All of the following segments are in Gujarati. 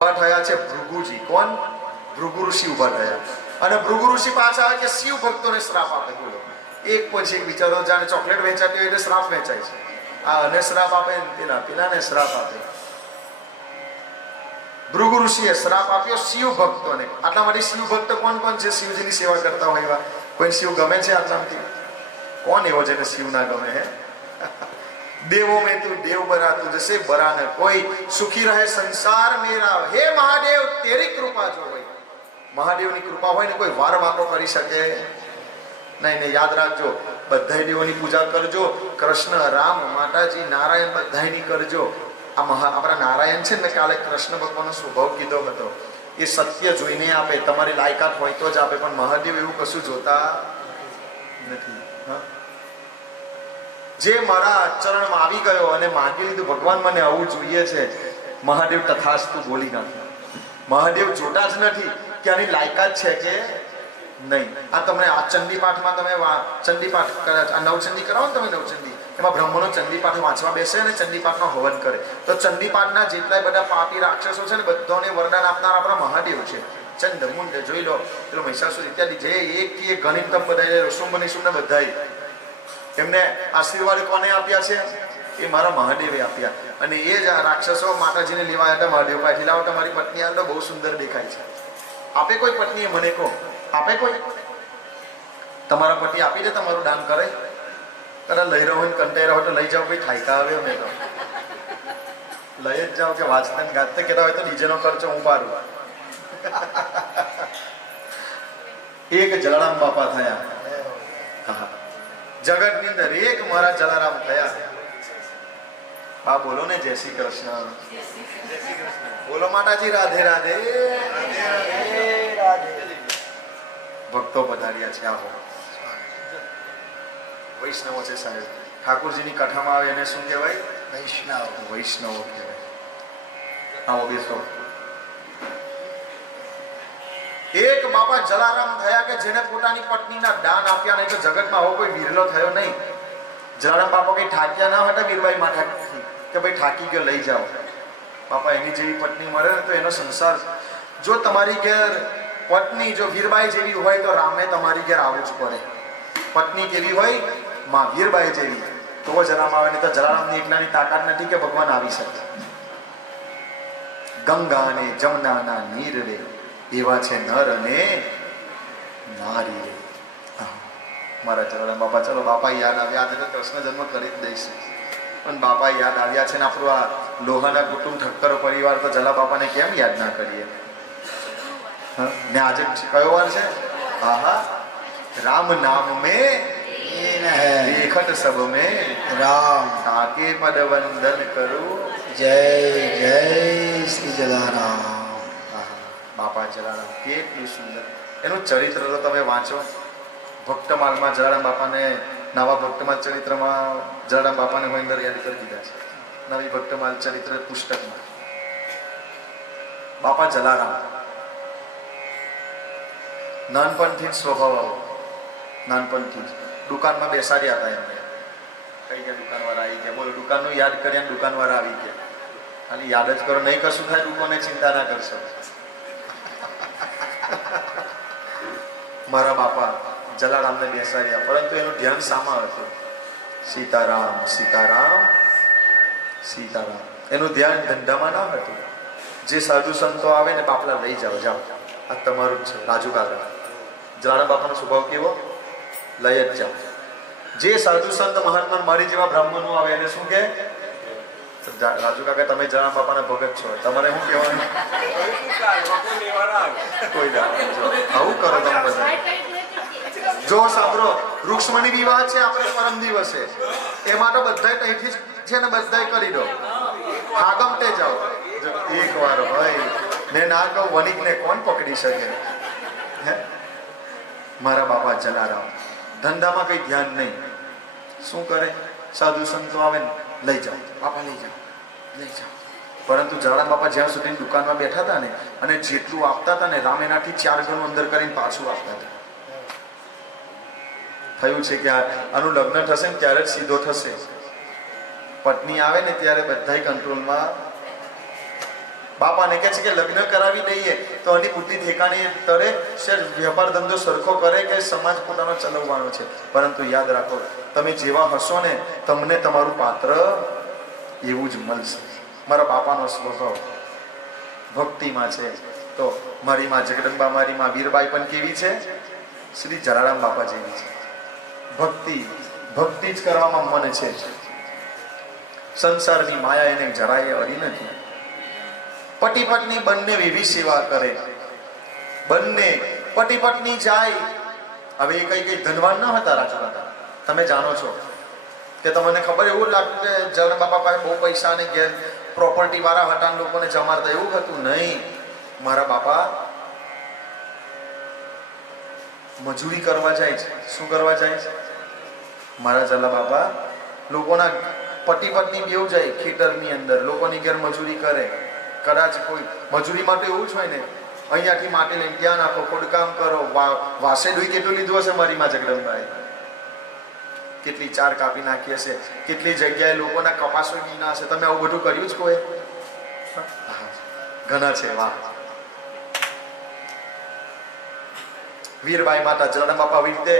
ઉભા થયા છે ભૃગુજી. કોણ? ભૃગુ ઋષિ ઉભા થયા. અને ભૃગુ ઋષિ પાછા આવે કે શિવ ભક્તોને શ્રાપ આપે. બોલો, એક પછી એક વિચારો. જાણે ચોકલેટ વેચાતી હોય એટલે શ્રાપ વેચાય છે. આ અને શ્રાપ આપે, પેલાને શ્રાપ આપે. ભૃગુ ઋષિએ શ્રાપ આપ્યો શિવ ભક્તોને. આટલા માટે શિવ ભક્ત કોણ કોણ છે? શિવજીની સેવા કરતા હોય એવા કોઈ શિવ ગમે છે? આટલામાંથી કોણ એવો છે કે શિવ ના ગમે? હે દેવો મેં તું દેવ બરા તુજસે બરા ન કોઈ, સુખી રહે સંસાર મેરા. હે મહાદેવ તેરી કૃપા જો હોય. મહાદેવની કૃપા હોય ને કોઈ વાર વાતો કરી શકે નહીં. ને યાદ રાખજો, બધા દેવોની પૂજા કરજો. કૃષ્ણ, રામ, માતાજી, નારાયણ બધાની કરજો. આપણા નારાયણ છે ને, કાલે કૃષ્ણ ભગવાનનો સ્વભાવ કીધો હતો. એ સત્ય જોઈને આપે, તમારી લાયકાત હોય તો જ આપે. પણ મહાદેવ એવું કશું જોતા નથી. જે મારા ચરણમાં આવી ગયો અને માગી લીધું, ભગવાન મને આવું જોઈએ છે, મહાદેવ તથાસ્તુ બોલી નાખ્યો. મહાદેવ જોતા જ નથી કે આની લાયકાત છે કે નહીં. આ તમને આ ચંડી પાઠમાં તમે ચંડી પાઠ આ નવચંડી કરાવો ને તમે, નવચંડી એમાં બ્રહ્મનો ચંડી પાઠ વાંચવા બેસે અને ચંડી પાઠનો હવન કરે. તો ચંડી પાઠના જેટલા બધા પાપી રાક્ષસો છે ને, બધાને વરદાન આપનાર આપણા મહાદેવ છે. ચંડ મુંડ જોઈ લો, પેલો મહિષાસુર ઇત્યાદિ જે એક ગણિતમ બધા ઋષુમ ને બધા એમને આશીર્વાદ કોને આપ્યા છે? એ મારા મહાદેવે આપ્યા. અને એ જ રાક્ષસો માતાજીને લેવા હતા મહાદેવ પાસે. લાવો તમારી પત્ની આ બહુ સુંદર દેખાય છે. આપે કોઈ પત્નીએ મને કહો, આપે કોઈ? તમારા પતિ આપી દે તમારું દાન કરે? તારા લઈ રહ્યો હોય કંટાઈ રહ્યો તો લઈ જાઓ. કોઈ ઠાયકા આવે અમે તો લઈ જ જાઓ. કે વાંચતા ગાતે કેતા હોય તો ડીજેનો ખર્ચો હું પાડું. એક જલારામ બાપા થયા. જગતની અંદર એક મારા જલારામ થયા. બા બોલો ને જય શ્રી કૃષ્ણ. બોલો માતાજી રાધે રાધે. ભક્તો પધાર્યા છે. આવો વૈષ્ણવો છે સાહેબ. ઠાકોરજીની કથામાં આવે એને શું કહેવાય? વૈષ્ણવ. વૈષ્ણવો કહેવાય. આવો બેસો. એક બાપા જલારામ થયા કે જેને પોતાની પત્નીના દાન આપ્યા. નહીં તો જગતમાં આવો કોઈ વિરલો થયો નહીં. જલારામ બાપા કઈ ઠાક્યા ના હતા વીરબાઈ માથા કે ભાઈ ઠાકી ગયો લઈ જાઓ. બાપા એની જેવી પત્ની મળે ને તો એનો સંસાર. જો તમારી ઘેર પત્ની જો વીરબાઈ જેવી હોય તો રામે તમારી ઘેર આવવું જ પડે. પત્ની કેવી હોય? માં વીરબાઈ જેવી, તો જ રામ આવે. નહીં તો જલારામની એકલાની તાકાત નથી કે ભગવાન આવી શકે. ગંગા અને જમનાના નીર રે, એવા છે નર અને નારી રે. મારા જલારામ બાપા. ચલો બાપા યાદ આવ્યા. આજે તો કૃષ્ણ જન્મ કરી જ દઈશું, પણ બાપા યાદ આવ્યા છે ને. આપણું આ લોહાના કુટુંબ ઠક્કર પરિવાર તો જલા બાપાને કેમ યાદ ના કરીએ? ને આજે કયો વાર છે? આહા, રામ નામ મેં દેખત સબ મેં રામ, તાકે પદ વંદન કરું. જય જય શ્રી જલારામ. બાપા જલારામ કેટલું સુંદર. એનું ચરિત્ર તો તમે વાંચો. ભક્તમાલમાં જલારામ બાપાને, નવા ભક્તમાલ ચરિત્રમાં જલારામ બાપાને હું અંદર યાદ કરી દીધા છે. નવી ભક્તમાલ ચરિત્ર પુસ્તકમાં બાપા જલારામ નાનપણથી જ સ્વભાવ આવો. નાનપણથી જ દુકાનમાં બેસાડ્યા હતા એમને. કઈ ગયા દુકાનવાળા આવી ગયા. બોલો, દુકાનનું યાદ કર્યા ને દુકાનવાળા આવી ગયા. ખાલી યાદ જ કરો, નહીં કશું થાય દુકાને ચિંતા ના કરશો. મારા બાપા જલારામને બેસાડ્યા, પરંતુ એનું ધ્યાન શામાં હતું? સીતારામ સીતારામ સીતારામ. એનું ધ્યાન ધંધામાં ના હતું. જે સાધુ સંતો આવે ને, બાપલા લઈ જાઓ, જાઓ, આ તમારું જ છે. રાજુ કાકા, જલારામ બાપાનો સ્વભાવ કેવો? લઈ જ જાઓ. જે સાધુ સંત મહાત્મા મારી જેવા બ્રાહ્મણો આવે એને શું કે? રાજુ કાકા તમે જલારામ બાપાના ભગત છો, તમારે શું કહેવાનું? કોઈ આવું કરો તમે બધા. જો સાંભળો, રૂક્ષ્મણી વિવાહ છે આપણે પરમ દિવસે, એમાં તો બધા ત્યાંથી છે ને બધા કરી દો. આગમતે જાઓ એક વાર. ભાઈ મેં ના કહું વનિકને કોણ પકડી શકે? હે મારા બાપા જલારામ. ધંધામાં કઈ ધ્યાન નહીં. શું કરે? સાધુ સંતો આવે ને, લઈ જાઓ બાપા, લઈ જાઓ, લઈ જાઓ. પરંતુ જલારામ બાપા જ્યાં સુધી દુકાનમાં બેઠા હતા ને, અને જેટલું આપતા હતા ને, રામ એનાથી 4 ગણું અંદર કરીને પાછું આપતા હતા. થયું છે કે આનું લગ્ન થશે ને ત્યારે જ સીધો થશે. પત્ની આવે ને ત્યારે બધા કંટ્રોલમાં બાપાને કહે છે કે લગ્ન કરાવી દઈએ તો આની બુદ્ધિ ઠેકાણી તરે છે, વેપાર ધંધો સરખો કરે કે સમાજ પોતાનો ચલાવવાનો છે. પરંતુ યાદ રાખો, તમે જેવા હશો ને તમને તમારું પાત્ર એવું જ મળશે. મારા બાપાનો સ્વભાવ ભક્તિમાં છે, તો મારી માં જગદંબા, મારી માં વીરબાઈ પણ કેવી છે? શ્રી જલારામ બાપા જેવી છે. ભક્તિ જ કરવામાં મને છે. સંસારની માયા એને જરાય અડી નથી. પતિ પત્ની બંને વિવિધ સેવા કરે, બંને પતિ પત્ની જાય. હવે એ કઈ ધનવાન ન હતા રાજુદાદા, તમે જાણો છો કે તમને ખબર એવું લાગતું કે જલારામ બાપા પાસે બહુ પૈસા ને ઘેર પ્રોપર્ટી વાળા હતા, લોકોને જમાડતા, એવું હતું નહીં. મારા બાપા મજૂરી કરવા જાય છે. શું કરવા જાય છે? મારા જલા બાપા લોકોના પતિ પત્ની બેવ જાય ખેતરની અંદર, લોકોની ઘેર મજૂરી કરે. કદાચ કોઈ મજૂરી માટે એવું જ હોય ને, અહીંયાથી માટી લઈને ત્યાં નાખો, ખોદકામ કરો. વાસે ડોઈ કેટલું લીધું હશે મારી માં જગદંબાએ, કેટલી ચાર કાપી નાખી હશે, કેટલી જગ્યાએ લોકોના કપાસો નીના હશે. તમે આવું બધું કર્યું જ કોઈ? ઘણા છે. વાહ. વીરબાઈ માતા જલારામ બાપા આવી રીતે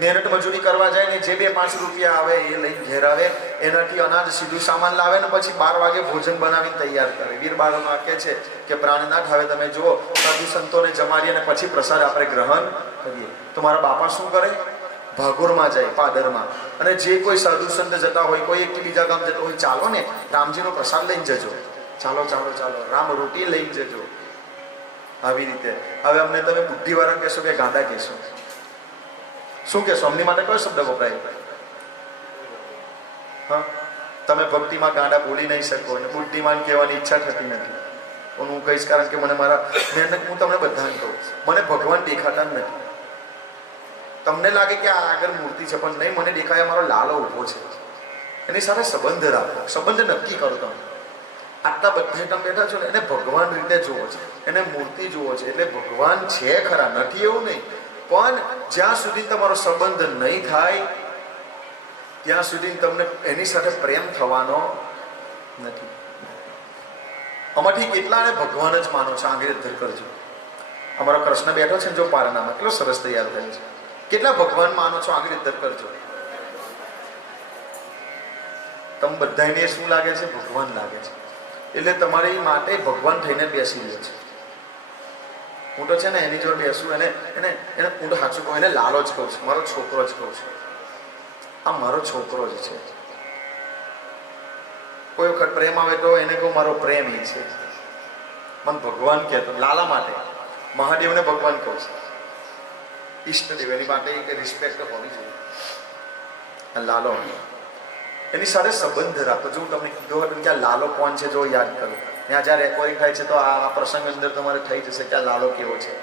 મહેનત મજૂરી કરવા જાય ને, જે 2-5 રૂપિયા આવે એ લઈને ઘેર આવે, એનાથી અનાજ સીધું સામાન લાવે ને પછી 12 વાગે ભોજન બનાવીને તૈયાર કરે. વીરબાઈ કહે છે કે પ્રાણનાથ, હવે તમે જુઓ, સાધુ સંતોને જમાડીએ અને પછી પ્રસાદ આપણે ગ્રહણ કરીએ. તો મારા બાપા શું કરે? ભાગોરમાં જાય, પાદરમાં, અને જે કોઈ સાધુ સંત જતા હોય, કોઈ એક બીજા ગામ જતો હોય, ચાલો ને રામજીનો પ્રસાદ લઈને જજો, ચાલો ચાલો ચાલો, રામ રોટી લઈને જજો. આવી રીતે. હવે અમને તમે બુદ્ધિવાળા કહેશો કે ગાંડા કહેશો? શું કહેશો? અમની માટે કયો શબ્દ વપરાય? હા, તમે ભક્તિમાં ગાંડા બોલી નહીં શકો અને બુદ્ધિમાન કહેવાની ઈચ્છા થતી નથી. પણ હું કહીશ, કારણ કે મને મારા મહેનત, હું તમને બધાને કહું, મને ભગવાન દેખાતા જ નથી. તમને લાગે કે આ આગળ મૂર્તિ છે, પણ નહીં, મને દેખાય મારો લાલો ઊભો છે. એની સાથે સંબંધ રાખો, સંબંધ નક્કી કરો. તમે આટલા બધા તમે બેઠા છો ને, એને ભગવાન રીતે જુઓ છે, એને મૂર્તિ જુઓ છે, એટલે ભગવાન છે ખરા, નથી એવું નહીં. પણ જ્યાં સુધી તમારો સંબંધ નહીં થાય ત્યાં સુધી તમને એની સાથે પ્રેમ થવાનો નથી. આમાંથી કેટલાને ભગવાન જ માનો છો? આંગળી ધર કરજો. અમારો કૃષ્ણ બેઠો છે ને જો પારણામાં, કેટલો સરસ તૈયાર થયો છે. કેટલા ભગવાન માનો છો? આંગળી ધર કરજો. તમે બધાને શું લાગે છે? ભગવાન લાગે છે. એટલે તમારી માટે ભગવાન થઈને બેસી રહ્યો છે. હું તો છે ને એની જોડે બેસું, એને હું તો સાચું કહું, એને લાલો જ કહું છું, મારો છોકરો જ કહું છું. આ મારો છોકરો જ છે. કોઈ વખત પ્રેમ આવે તો એને કહું મારો પ્રેમ એ છે. મને ભગવાન કહેતો, લાલા માટે મહાદેવને ભગવાન કહું છું. ઈષ્ટદેવ, એની માટે એક રિસ્પેક્ટ હોવી જોઈએ. લાલો, એની સાથે સંબંધ રાખો. જો હું તમને કીધું હતું કે આ લાલો કોણ છે, જો યાદ કરો. ત્યાં જ્યાં રેકોર્ડિંગ થાય છે તો આ પ્રસંગ અંદર તમારે થઈ જશે કે આ લાલો કેવો છે.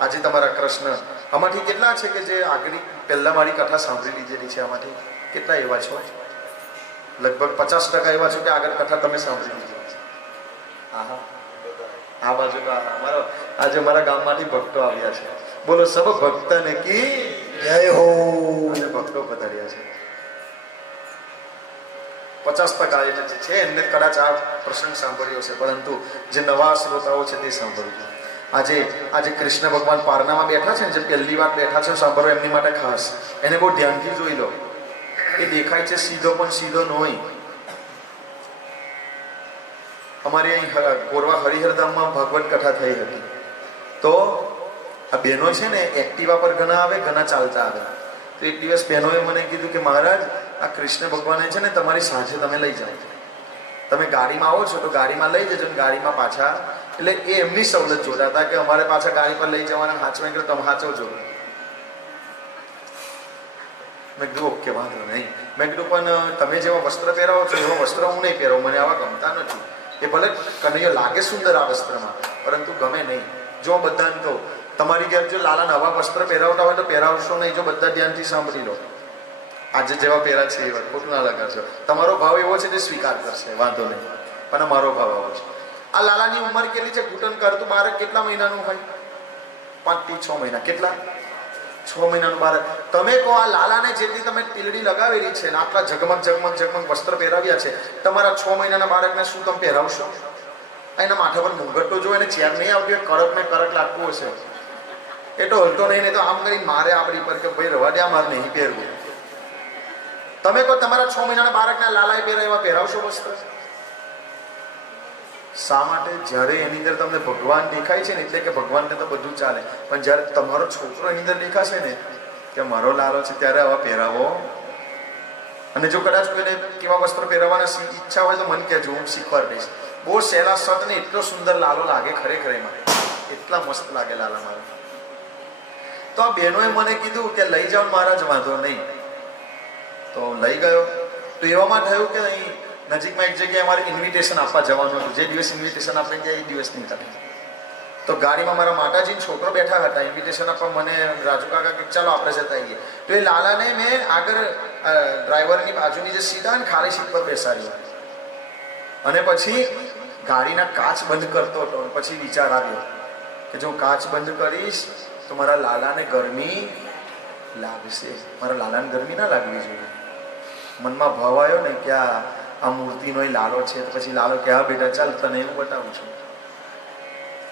આજે તમારા કૃષ્ણ, આમાંથી કેટલા છે કે જે આગળ પહેલા મારી કથા સાંભળી લીધેલી છે? આમાંથી કેટલા એવા છો? લગભગ 50% એવા છો કે આગળ કથા તમે સાંભળી લીધી છે. આ બાજુ તો અમારો આજે અમારા ગામમાંથી ભક્તો આવ્યા છે. બોલો સબ ભક્તને કી જય હો. અને ભક્તો પધાર્યા છે. 50% છે એમને કદાચ આ પ્રસંગ સાંભળ્યો છે, પરંતુ જે નવા શ્રોતાઓ છે તે સાંભળજો. આજે કૃષ્ણ ભગવાન પારણામાં બેઠા છે ને, જે પહેલી વાર બેઠા છે સાંભળો, એમની માટે ખાસ એને બહુ ધ્યાનથી જોઈ લો. એ દેખાય છે સીધો, પણ સીધો ન હોય. અમારી અહીં ગોરવા હરિહરધામમાં ભાગવત કથા થઈ હતી. તો આ બહેનો છે ને એક્ટિવા પર ઘણા આવે, ઘણા ચાલતા આવે. તો એક દિવસ બહેનોએ મને કીધું કે મહારાજ, આ કૃષ્ણ ભગવાને છે ને તમારી સાંજે તમે લઈ જાઓ. તમે ગાડીમાં આવો છો તો ગાડીમાં લઈ જજો ને ગાડીમાં પાછા. એટલે એ એમની સવલત જોતા હતા કે અમારે પાછા ગાડી પર લઈ જવાના, હાચવા કે તમે હાચવજો. મેં કીધું ઓકે, વાંધો નહીં. મેં કીધું પણ તમે જેવા વસ્ત્ર પહેરાવો છો એવા વસ્ત્ર હું નહીં પહેરાવું, મને આવા ગમતા નથી. એ ભલે કનૈયો લાગે સુંદર આ વસ્ત્રમાં, પરંતુ ગમે નહીં. જો બધાને કહું, તમારી ઘેર જો લાલા નવા વસ્ત્ર પહેરાવતા હોય તો પહેરાવશો નહીં. જો બધા ધ્યાનથી સાંભળી લો, આજે જેવા પહેરા છે એવા ખોટું ના લગાડશો. તમારો ભાવ એવો છે તે સ્વીકાર કરશે, વાંધો નહીં. પણ મારો ભાવ આવો છે. આ લાલાની ઉંમર કેટલી છે? ઘૂંટણ કરતું બાળક કેટલા મહિનાનું હોય? 5 થી 6 મહિના. કેટલા? 6 6 મહિનાનું બાળક. તમે કહો આ લાલાને જેટલી તમે ટીલડી લગાવેલી છે ને આટલા ઝગમગ ઝગમગ ઝગમગ વસ્ત્ર પહેરાવ્યા છે, તમારા 6 મહિનાના બાળકને શું તમે પહેરાવશો? એના માથા પર મુંગટો જો એને ચેર નહીં આવતી હોય, કડક ને કડક લાગતું હશે, એ તો હલતો નહીં, તો આમ કરી મારે આપણી પર કે ભાઈ રવા દે, મારે નહીં પહેરવું. તમે કહો તમારા 6 મહિનાના બાળકના લાલાએ પહેરે એવા પહેરાવશો વસ્ત્ર? શા માટે? જ્યારે એની અંદર તમને ભગવાન દેખાય છે ને, એટલે કે ભગવાનને તો બધું ચાલે, પણ જ્યારે તમારો છોકરો એની અંદર દેખાશે ને કે મારો લાલો છે, ત્યારે આવા પહેરાવો. અને જો કદાચ કોઈને કેવા વસ્ત્રો પહેરવાના ઈચ્છા હોય તો મને કહેજો, હું શીખવાડીશ. બહુ સહેલા સત ને એટલો સુંદર લાલો લાગે, ખરેખર એમાં એટલા મસ્ત લાગે લાલા મારા. તો આ બહેનોએ મને કીધું કે લઈ જાઓ મહારાજ, વાંધો નહીં. તો લઈ ગયો. તો એવામાં થયું કે અહીં નજીકમાં એક જગ્યાએ અમારે ઇન્વિટેશન આપવા જવાનું હતું. જે દિવસ ઇન્વિટેશન આપે ગયા એ દિવસ નહીં થાય. તો ગાડીમાં મારા માતાજીનો છોકરો બેઠા હતા, ઇન્વિટેશન આપવા. મને રાજુ કાકા કે ચાલો આપણે જતા આવીએ. તો એ લાલાને મેં આગળ ડ્રાઈવરની બાજુની જે સીટ આવે ને ખાલી સીટ પર બેસાડ્યો. અને પછી ગાડીના કાચ બંધ કરતો હતો. પછી વિચાર આવ્યો કે જો કાચ બંધ કરીશ તો મારા લાલાને ગરમી લાગશે, મારા લાલાને ગરમી ના લાગવી જોઈએ. મનમાં ભાવ આવ્યો ને કે આ મૂર્તિનો લાલો છે. તો પછી લાલો કે હા બેટા ચાલ તને હું બતાવું છું.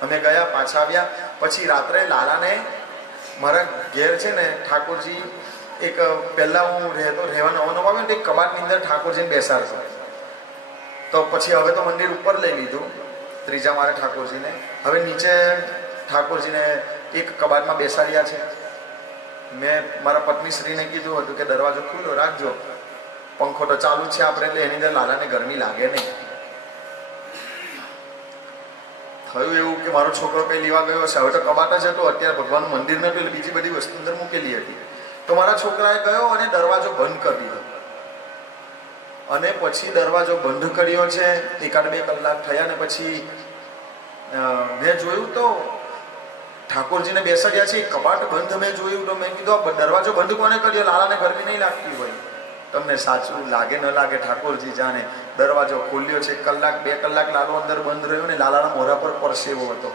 અમે ગયા, પાછા આવ્યા. પછી રાત્રે લાલાને મારા ઘેર છે ને ઠાકોરજી, એક પહેલાં હું રહેવા નવો આવ્યો ને એક કબાટની અંદર ઠાકોરજીને બેસાડતો. તો પછી હવે તો મંદિર ઉપર લઈ લીધું, ત્રીજા મારે ઠાકોરજીને. હવે નીચે ઠાકોરજીને એક કબાટમાં બેસાડ્યા છે. મેં મારા પત્ની શ્રીને કીધું હતું કે દરવાજો ખુલ્લો રાખજો, પંખો તો ચાલુ છે આપણે, એટલે એની અંદર લાલાને ગરમી લાગે નહીં. થયું એવું કે મારો છોકરો કંઈ લેવા ગયો હશે. હવે તો કબાટ જ હતો, અત્યારે ભગવાનનું મંદિર નતું, એટલે બીજી બધી વસ્તુ અંદર મૂકેલી હતી. તો મારા છોકરાએ ગયો અને દરવાજો બંધ કરી દીધો. અને પછી દરવાજો બંધ કર્યો છે. 1-2 કલાક થયા ને પછી મેં જોયું તો ઠાકોરજીને બેસાડ્યા છે, કબાટ બંધ. મેં જોયું તો મેં કીધું દરવાજો બંધ કોને કર્યો? લાલાને ગરમી નહીં લાગતી હોય. તમને સાચું લાગે ન લાગે ઠાકોરજી જાણે. દરવાજો ખોલ્યો છે, 1 કલાક 2 કલાક લાલો અંદર બંધ રહ્યો ને લાલાના મોઢા પર પરસેવો હતો.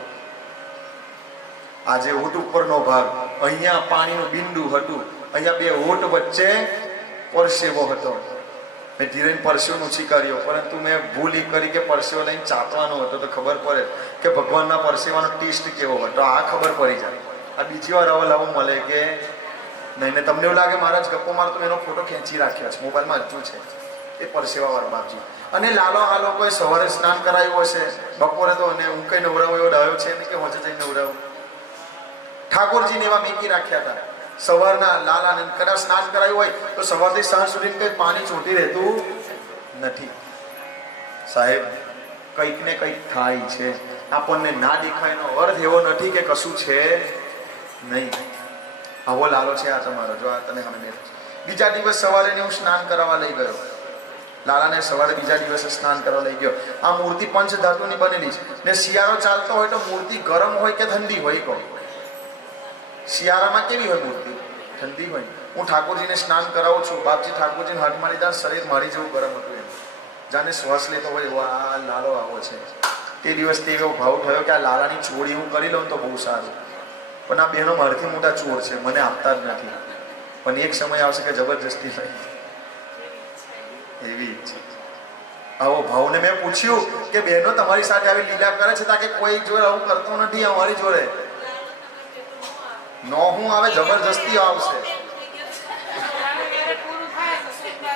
આજે હોઠ ઉપરનો ભાગ, અહીંયા પાણીનું બિંદુ હતું, અહીંયા 2 હોઠ વચ્ચે પરસેવો હતો. મેં ધીરે પરસેવો સ્વીકાર્યો, પરંતુ મેં ભૂલ એ કરી કે પરસેવો લઈને ચાટવાનો હતો. તો ખબર પડે કે ભગવાનના પરસેવાનો ટેસ્ટ કેવો હતો, આ ખબર પડી જાય. આ બીજી વાર આવો લાવો મળે કે નહીં. ને તમને એવું લાગે મહારાજ ગપ્પો મારતો, એનો ફોટો ખેંચી રાખ્યો છે મોબાઈલમાં, હજુ છે એ પરસેવાવાળો બાપજી. અને લાલો આ લોકોએ સવારે સ્નાન કરાવ્યું હશે, બપોરે તો અને હું કઈ નવરાવું એવો ડાયો છે ને કે હોજે જઈને નવરાવું. ઠાકોરજીને એવા મેકી રાખ્યા હતા. સવારના લાલાને કદાચ સ્નાન કરાયું હોય તો સવારથી સાંજ સુધી કંઈ પાણી ચોટી રહેતું નથી. સાહેબ, કંઈક ને કંઈક થાય છે. આપણને ના દેખાયનો અર્થ એવો નથી કે કશું છે નહીં. આવો લાલો છે આ તમારો. જો આ તમે સામે બેઠો. બીજા દિવસ સવારે હું સ્નાન કરાવવા લઈ ગયો. લાલાને સવારે બીજા દિવસે સ્નાન કરવા લઈ ગયો. આ મૂર્તિ પંચ ધાતુની બનેલી છે ને શિયાળો ચાલતો હોય તો મૂર્તિ ગરમ હોય કે ઠંડી હોય? કહો, શિયાળામાં કેવી હોય મૂર્તિ? ઠંડી હોય. હું ઠાકોરજીને સ્નાન કરાવું છું. બાપજી ઠાકોરજીને હાથમાં લીધા, શરીર મારી જેવું ગરમ હતું એમ, જાણે શ્વાસ લેતો હોય એવો આ લાલો આવો છે. તે દિવસથી એવો ભાવ થયો કે આ લાલાની ચોરી હું કરી લઉં તો બહુ સારું. પણ આ બહેનો મારાથી મોટા ચોર છે, મને આપતા જ નથી. પણ એક સમય આવશે કે જબરજસ્તી થાય એવી છે. આવો ભાવને મેં પૂછ્યું કે બહેનો તમારી સાથે આવી લીલા કરે છે તાકે કોઈ જોડે આવું કરતો નથી અમારી જોડે? નો હું આવે, જબરજસ્તી આવશે.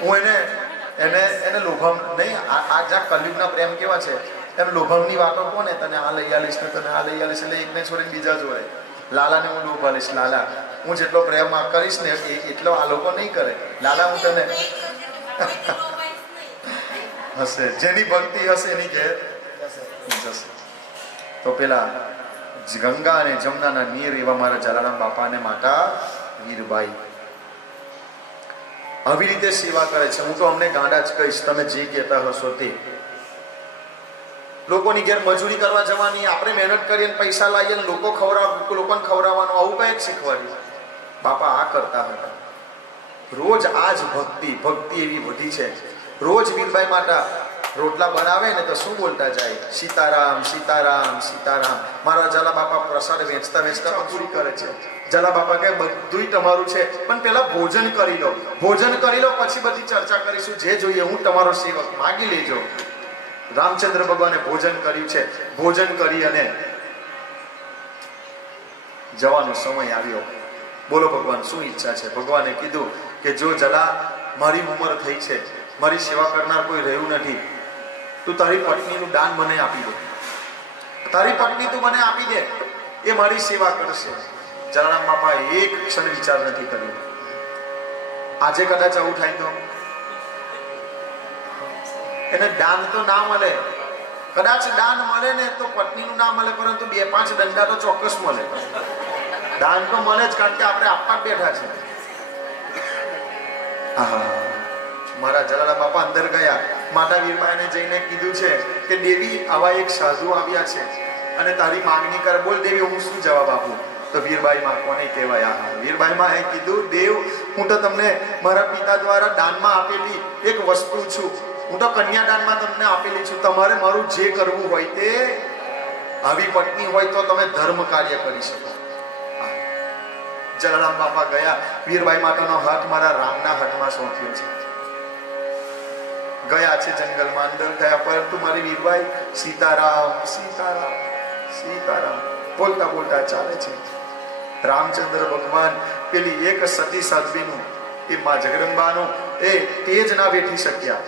હું એને લોભામ નહીં. આ જ્યાં કલયુગના પ્રેમ કેવા છે એમ લોભામની વાતો કોને, તને આ લઈ આલીશ ને તને આ લઈ આલીશ, એટલે એકને છોડીને બીજા જોડે. લાલાને હું લોભ આલીશ. લાલા હું જેટલો પ્રેમ કરીશ ને એટલો આ લોકો નહીં કરે. લાલા હું તને હશે, જેની ભક્તિ હશે એની ઘેર જશે. તો પેલા ગંગા અને જમનાના નીર એવા મારા જલારામ બાપા અને માતા વીરબાઈ આવી રીતે સેવા કરે છે. હું તો અમને ગાંડા જ કહીશ, તમે જે કહેતા હશો તે. લોકોની ઘેર મજૂરી કરવા જવાની, આપણે મહેનત કરીએ પૈસા લાવીએ, લોકોને ખવડાવવાનું, આવું કંઈક શીખવાડ્યું. બાપા આ કરતા હતા. રોજ આ જ ભક્તિ એવી વધી છે. રોજ વીરબાઈ માતા રોટલા બનાવે ને તો શું બોલતા જાય? સીતારામ સીતારામ સીતારામ. મારા જલા બાપા પ્રસાદ વેચતા વેચતા પણ પૂરી કરે છે. જલા બાપા કહે બધુંય તમારું છે, પણ પહેલા ભોજન કરી લો. ભોજન કરી લો પછી બધી ચર્ચા કરીશું. જે જોઈએ હું તમારો સેવક, માગી લેજો. રામચંદ્ર ભગવાને ભોજન કર્યું છે. ભોજન કરી અને જવાનો સમય આવ્યો. બોલો ભગવાન શું ઈચ્છા છે? ભગવાને કીધું કે જો જલા મારી ઉંમર થઈ છે, મારી સેવા કરનાર કોઈ રહ્યું નથી, તું તારી પત્નીનું દાન મને આપી દે. તારી પત્ની તું મને આપી દે, એ મારી સેવા કરશે. જલારામ બાપા એક ક્ષણ વિચાર નથી કર્યો. આજે કદાચ આવું થાય તો એને દાન તો ના મળે. કદાચ દાન મળે ને તો પત્નીનું ના મળે, પરંતુ 2-5 દંડા તો ચોક્કસ મળે. દાન તો મળે જ, કારણ કે આપણે આપવા બેઠા છે. મારા જલારામ બાપા અંદર ગયા. માતા વીરબાઈને જઈને કીધું છે કે દેવી આવા એક સાધુ આવ્યા છે અને તારી માંગણી કર. બોલ દેવી હું શું જવાબ આપું? તો વીરબાઈ માં કોને કહેવાય? વીરબાઈ માં એ કીધું દેવ હું તો તમને મારા પિતા દ્વારા દાનમાં આપેલી એક વસ્તુ છું. હું તો કન્યાદાનમાં તમને આપેલી છું. તમારે મારું જે કરવું હોય તે, આવી પત્ની હોય તો તમે ધર્મ કાર્ય કરી શકો. જલારામ બાપા ગયા. વીરબાઈ માતાનો હાથ મારા રામના હાથમાં સોંપ્યો છે. ગયા છે જંગલમાં, અંદર ગયા, પરંતુ મારી વીરબાઈ સીતારામ સીતારામ સીતારામ બોલતા બોલતા ચાલે છે. રામચંદ્ર ભગવાન પેલી એક સતી સાધ્વીનું, એ માં જગદંબાનું એ તેજ ના વેઠી શક્યા.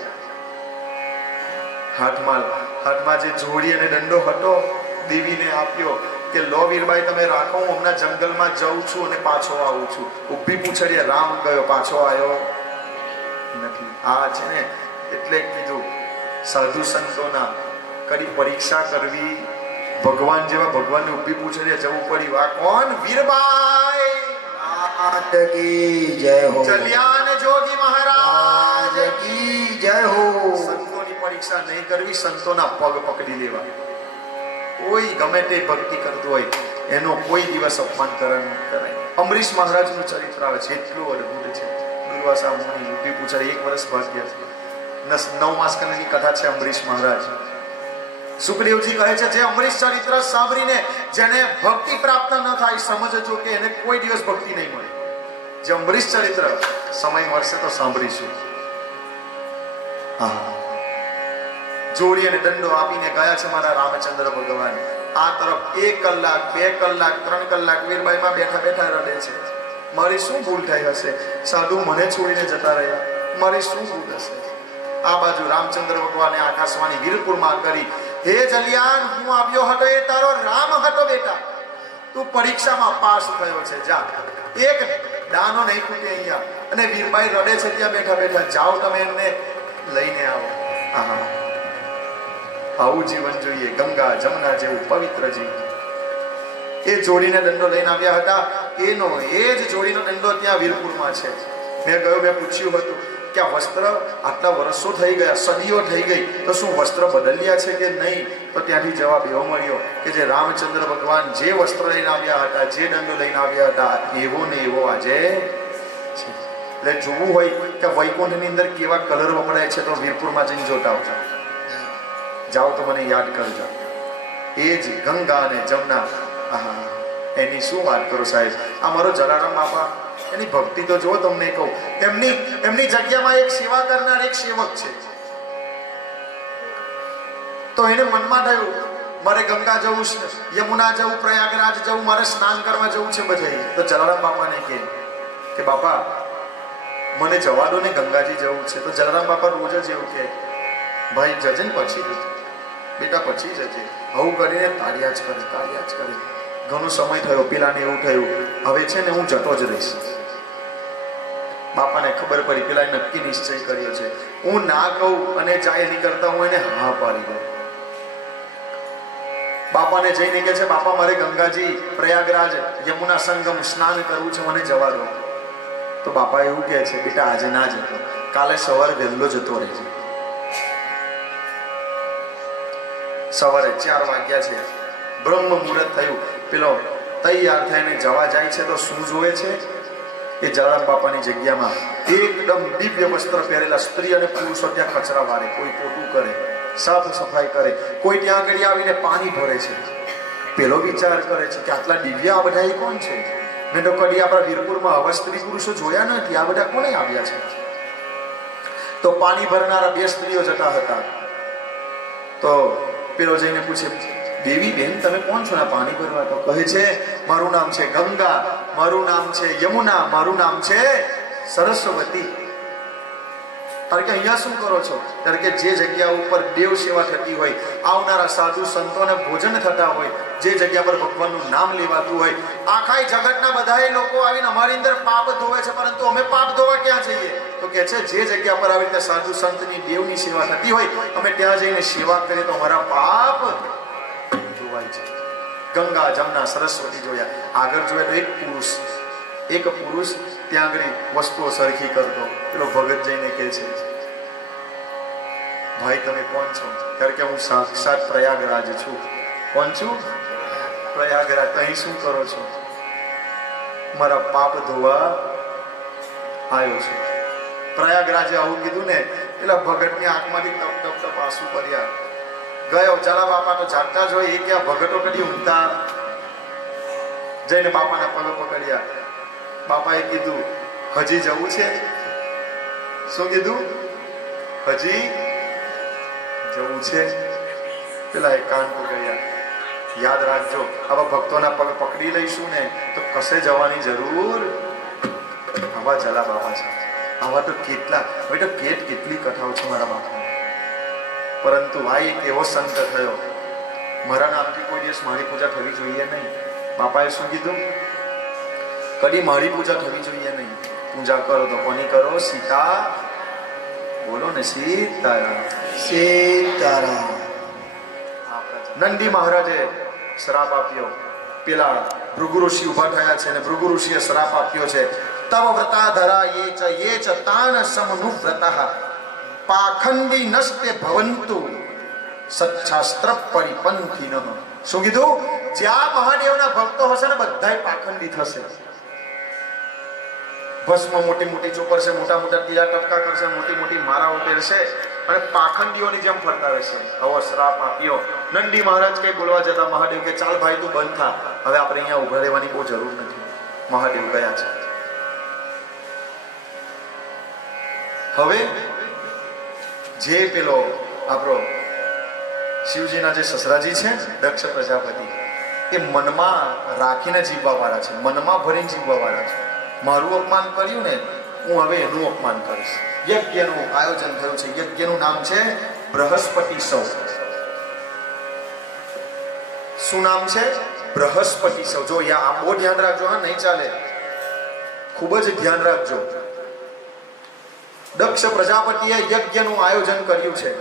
હાથમાં જે જોડી અને દંડો હતો દેવીને આપ્યો કે લો વીરબાઈ તમે રાખો, હું હમણાં જંગલમાં જાઉં છું અને પાછો આવું છું. ઊભી પૂછડીએ રામ ગયો, પાછો આવ્યો નથી. આ છે ને એટલે કીધું સાધુ સંતોના કદી પરીક્ષા કરવી, ભગવાન જેવા ભગવાનને ઊભી પૂછડીએ જવું પડ્યું. આ કોણ? વીરબાઈ માત કી જય હો. ચલિયાન જોગી મહારાજ કી જય હો. સંતોની પરીક્ષા નહીં કરવી, સંતોના પગ પકડી લેવા. કોઈ ગમે તે ભક્તિ કરતું હોય એનો કોઈ દિવસ અપમાન કરાય. અમરીશ મહારાજનું ચરિત્ર આવે છે, એટલું અદ્ભુત છે. દુર્વાસા મુનિ ઊભી પૂછડી 1 વર્ષ ભાગ્ય છે. 9 માસ કની કથા છે અમરીશ મહારાજ. સુખદેવજી કહે છે જે અમરીશ ચરિત્ર સાંભળીને જેને ભક્તિ પ્રાપ્ત ન થાય, સમજજો કે એને કોઈ દિવસ ભક્તિ નહીં મળે. જે અમરીશ ચરિત્ર સમય મળશે તો સાંભળીશું. જોડી અને દંડો આપીને ગયા છે મારા રામચંદ્ર ભગવાન. આ તરફ 1 કલાક 2 કલાક 3 કલાક વીરબાઈમાં બેઠા બેઠા રડે છે. મારી શું ભૂલ થઈ હશે? સાધુ મને છોડીને જતા રહ્યા, મારી શું ભૂલ હશે? આ બાજુ રામચંદ્ર ભગવાને આકાશવાણી વીરપુરમાં કરી, હે જલિયાન હું આવ્યો હતો એ તારો રામ હતો બેટા. તું પરીક્ષામાં પાસ થયો છે, જા. એક દાનો નહીં ખૂટે અહીંયા. અને વીરબાઈ રડે છે ત્યાં બેઠા બેઠા. જાઓ તમે એમને લઈને આવો. આવું જીવન જોઈએ, ગંગા જમના જેવું પવિત્ર જીવન. એ જોડીને દંડો લઈને આવ્યા હતા. એ જ જોડીનો દંડો ત્યાં વીરપુરમાં છે. મેં પૂછ્યું હતું કે આ વસ્ત્ર આટલા વર્ષો થઈ ગયા, સદીઓ થઈ ગઈ, તો શું વસ્ત્ર બદલ્યા છે કે નહીં? તો ત્યાંથી જવાબ એવો મળ્યો કે જે રામચંદ્ર ભગવાન જે વસ્ત્ર લઈને આવ્યા હતા, જે દંડો લઈને આવ્યા હતા, એવો ને એવો આજે છે. એટલે જોવું હોય કે વૈકુંઠની અંદર કેવા કલર વપરાય છે તો વીરપુરમાં જઈને જોતા આવજો. જાઓ તો મને યાદ કરજો. એ જ ગંગા અને જમના, એની શું વાત કરો સાહેબ. આ મારો જલારામ બાપા, એની ભક્તિ તો જો તમને કહું. એમની જગ્યામાં એક સેવા કરનાર એક સેવક છે. તો એને મનમાં થયું મારે ગંગા જવું છે, યમુના જવું, પ્રયાગરાજ જવું, મારે સ્નાન કરવા જવું છે બધે. તો જલારામ બાપાને કે બાપા મને જવા દો ને, ગંગાજી જવું છે. તો જલારામ બાપા રોજ જ એવું કે ભાઈ જજે ને પછી જજે બેટા, પછી જજે. આવું કરીને તાળિયા જ કરે. ઘણો સમય થયો, પેલાને એવું થયું હવે છે ને હું જતો જ રહીશ. બાપાને ખબર પડી પેલા નક્કી નિશ્ચય કર્યો છે, હું ના કહું અને જાય એની કરતા હું એને હા પાડી દઉં. બાપાને જઈને કે છે બાપા મારે ગંગાજી, પ્રયાગરાજ, યમુના સંગમ સ્નાન કરવું છે, મને જવા દો. તો બાપા એવું કહે છે બેટા આજે ના જતો, કાલે સવારે વહેલો જતો રહેજે. સવારે 4 વાગ્યા છે, બ્રહ્મ મુહૂર્ત થયું. પેલો તૈયાર થઈને જવા જાય છે તો શું જોવે છે? એ જલારામ બાપાની જગ્યામાં એકદમ દિવ્ય વસ્ત્ર પહેરેલા સ્ત્રી અને પુરુષો ત્યાં કચરા વારે, કોઈ પોતું કરે. સાફ સફાઈ કરે. કોઈ ત્યાં આગળ આવીને પાણી ભરે છે. પેલો વિચાર કરે છે કે આટલા દિવ્ય આ બધા કોણ છે? મેં તો કદી આપણા વીરપુરમાં આવા સ્ત્રી પુરુષો જોયા નથી. આ બધા કોણે આવ્યા છે? તો પાણી ભરનારા બે સ્ત્રીઓ જતા હતા. તો પેલો જઈને પૂછે, દેવી બેન તમે કોણ છો? ના પાણી ભરવા. તો કહે છે, મારું નામ છે ગંગા, મારું નામ છે યમુના, મારું નામ છે સરસ્વતી. કારણ કે અહીંયા શું કરો છો? કારણ કે જે જગ્યા ઉપર દેવ સેવા થતી હોય, આવનારા સાધુ સંતોને ભોજન થતા હોય, જે જગ્યા પર ભગવાનનું નામ લેવાતું હોય, આખા જગતના બધા લોકો આવીને અમારી અંદર પાપ ધોવે છે, પરંતુ અમે પાપ ધોવા ક્યાં જઈએ? તો કે છે જે જગ્યા પર આવી રીતે સાધુ સંતની દેવની સેવા થતી હોય, અમે ત્યાં જઈને સેવા કરીએ તો અમારા પાપ ધોવાય છે. ગંગા જમના સરસ્વતી જોયા. આગળ જોયા તો એક પુરુષ ત્યાં આગળ વસ્તુઓ સરખી કરતો. પેલો ભગત જઈને કહે છે, ભાઈ તમે કોણ છો? કારણ કે હું સાક્ષાત પ્રયાગરાજ છું. કોણ છું? પ્રયાગરાજ. અહીં શું કરો છો? મારા પાપ ધોવા આવ્યો છું. પ્રયાગરાજે આવું કીધું ને, પેલા ભગતની આંખમાંથી ટપ ટપ ટપ આંસુ પડ્યા. ગયો ચલા બાપા તો જાગતા જ હોય. એ ક્યાં ભગતો કદી ઊંઘતા? જઈને બાપાના પગ પકડ્યા. બાપાએ કીધું, હજી જવું છે? શું કીધું? હજી જવું છે? પેલા એક કાન પકડ્યા. યાદ રાખજો, આવા ભક્તોના પગ પકડી લઈશું ને તો કશે જવાની જરૂર. આવા જલા બાપા છે. આવા તો કેટલા, હવે તો કેટલી કથાઓ છે મારા બાપા. પરંતુ આ એક એવો સંત થયો, મારા નામથી કોઈ દિવસ મારી પૂજા થવી જોઈએ નહીં. બાપાએ શું કીધું? કદી મારી પૂજા થવી જોઈએ નહીં. પૂજા કરો તો કોની કરો? સીતા. બોલો ને, સીતારામ. સીતારામ. નંદી મહારાજે શ્રાપ આપ્યો. પેલા ભૃગુ ઋષિ ઉભા થયા છે અને ભૃગુ ઋષિએ શ્રાપ આપ્યો છે, તવ વ્રતા ધરા યે ચ તાન સમનુવ્રતઃ પાખંડી નસ્તે ભવંતુ સચ્છાસ્ત્ર પરિપંથિનઃ. શું કીધું? જ્યાં મહાદેવના ભક્તો હશે ને બધાય પાખંડી થશે. ભસ્મ મોટી મોટી ચોપરશે, મોટા મોટા તીરા ટપકા કરશે, મોટી મોટી મારાઓ પહેરશે અને પાખંડીઓની જેમ ફરતા રહેશે. આવો શ્રાપ આપ્યો. નંદી મહારાજ કઈ બોલવા જતા મહાદેવ કે ચાલ ભાઈ તું બંધ થા, હવે આપણે અહીંયા ઉભા રહેવાની બહુ જરૂર નથી. મહાદેવ ગયા છે. હવે જે પેલો આપણો શિવજીના જે સસરાજી છે દક્ષ પ્રજાપતિ, એ મનમાં રાખીને જીવવા વાળા છે, મનમાં ભરીને જીવવા વાળા છે. મારું અપમાન કર્યું ને, હું હવે એનું અપમાન કરીશ. યજ્ઞનું આયોજન થયું છે. યજ્ઞનું નામ છે બૃહસ્પતિ સૌ. શું નામ છે? બૃહસ્પતિ સૌ. જો આ બહુ ધ્યાન રાખજો, હા, નહીં ચાલે. ખૂબ જ ધ્યાન રાખજો. દક્ષ પ્રજાપતિએ યજ્ઞનું આયોજન કર્યું છે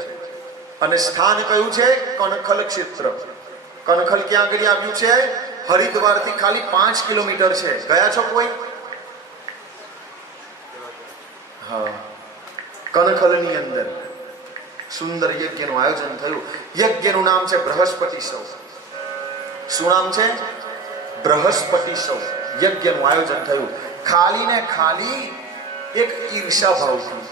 અને સ્થાન કયું છે? કનખલ ક્ષેત્ર. કનખલ ક્યાં આગળ આવ્યું છે? હરિદ્વારથી ખાલી 5 કિલોમીટર છે. ગયા છો કોઈ? હા, કનખલની અંદર સુંદર યજ્ઞનું આયોજન થયું. યજ્ઞનું નામ છે બૃહસ્પતિ સૌ. શું નામ છે? બૃહસ્પતિ સૌ. યજ્ઞનું આયોજન થયું ખાલી ને ખાલી એક ઈર્ષા ભાવથી.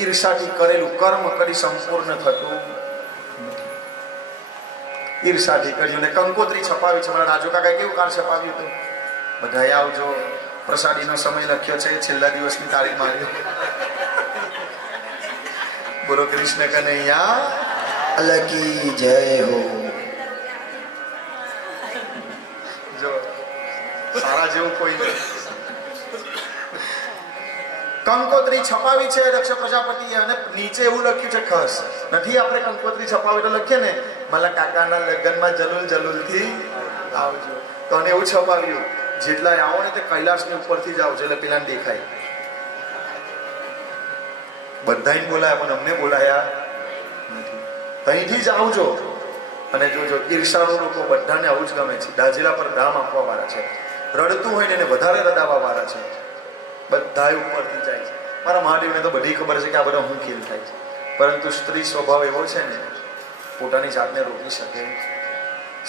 ઈર્ષાથી કરેલું કર્મ કદી સંપૂર્ણ થતું નથી. ઈર્ષાથી કર્યું ને કંકોત્રી છપાવી છે. મારા રાજુ કાકા કેવું કાર છપાવ્યું હતું? બધાએ આવજો, પ્રસાદીનો સમય લખ્યો છે, છેલ્લા દિવસની તારીખ માંગ્યો. બોલો કૃષ્ણ કનૈયા અલકી જય હો. જો સારા જેવું કોઈ નહીં. કંકોત્રી છપાવી છે દક્ષ પ્રજાપતિએ અને નીચે એવું લખ્યું છે ખસ. નથી આપણે કંકોત્રી છપાવી તો લખીએ ને, મારા કાકાના લગ્નમાં જલુલ જલુલથી આવજો. તો અને એવું છપાવ્યું, જેટલા આવો ને તે કૈલાસની ઉપરથી જ આવજો એટલે પેલાને દેખાય. બધાને બોલાયા પણ અમને બોલાયા નથી. અહીંથી જ આવજો. અને જોજો ઈર્ષાળુ લોકો બધાને આવું જ ગમે છે. દાજીલા પર દામ આપવા વાળા છે. રડતું હોય ને એને વધારે રડાવવા વાળા છે. બધા ઉપરથી જાય છે. મારા મહાદેવને તો બધી ખબર છે કે આ બધા હું ખેલ થાય છે, પરંતુ સ્ત્રી સ્વભાવ એવો છે ને, પોતાની જાતને રોકી શકે.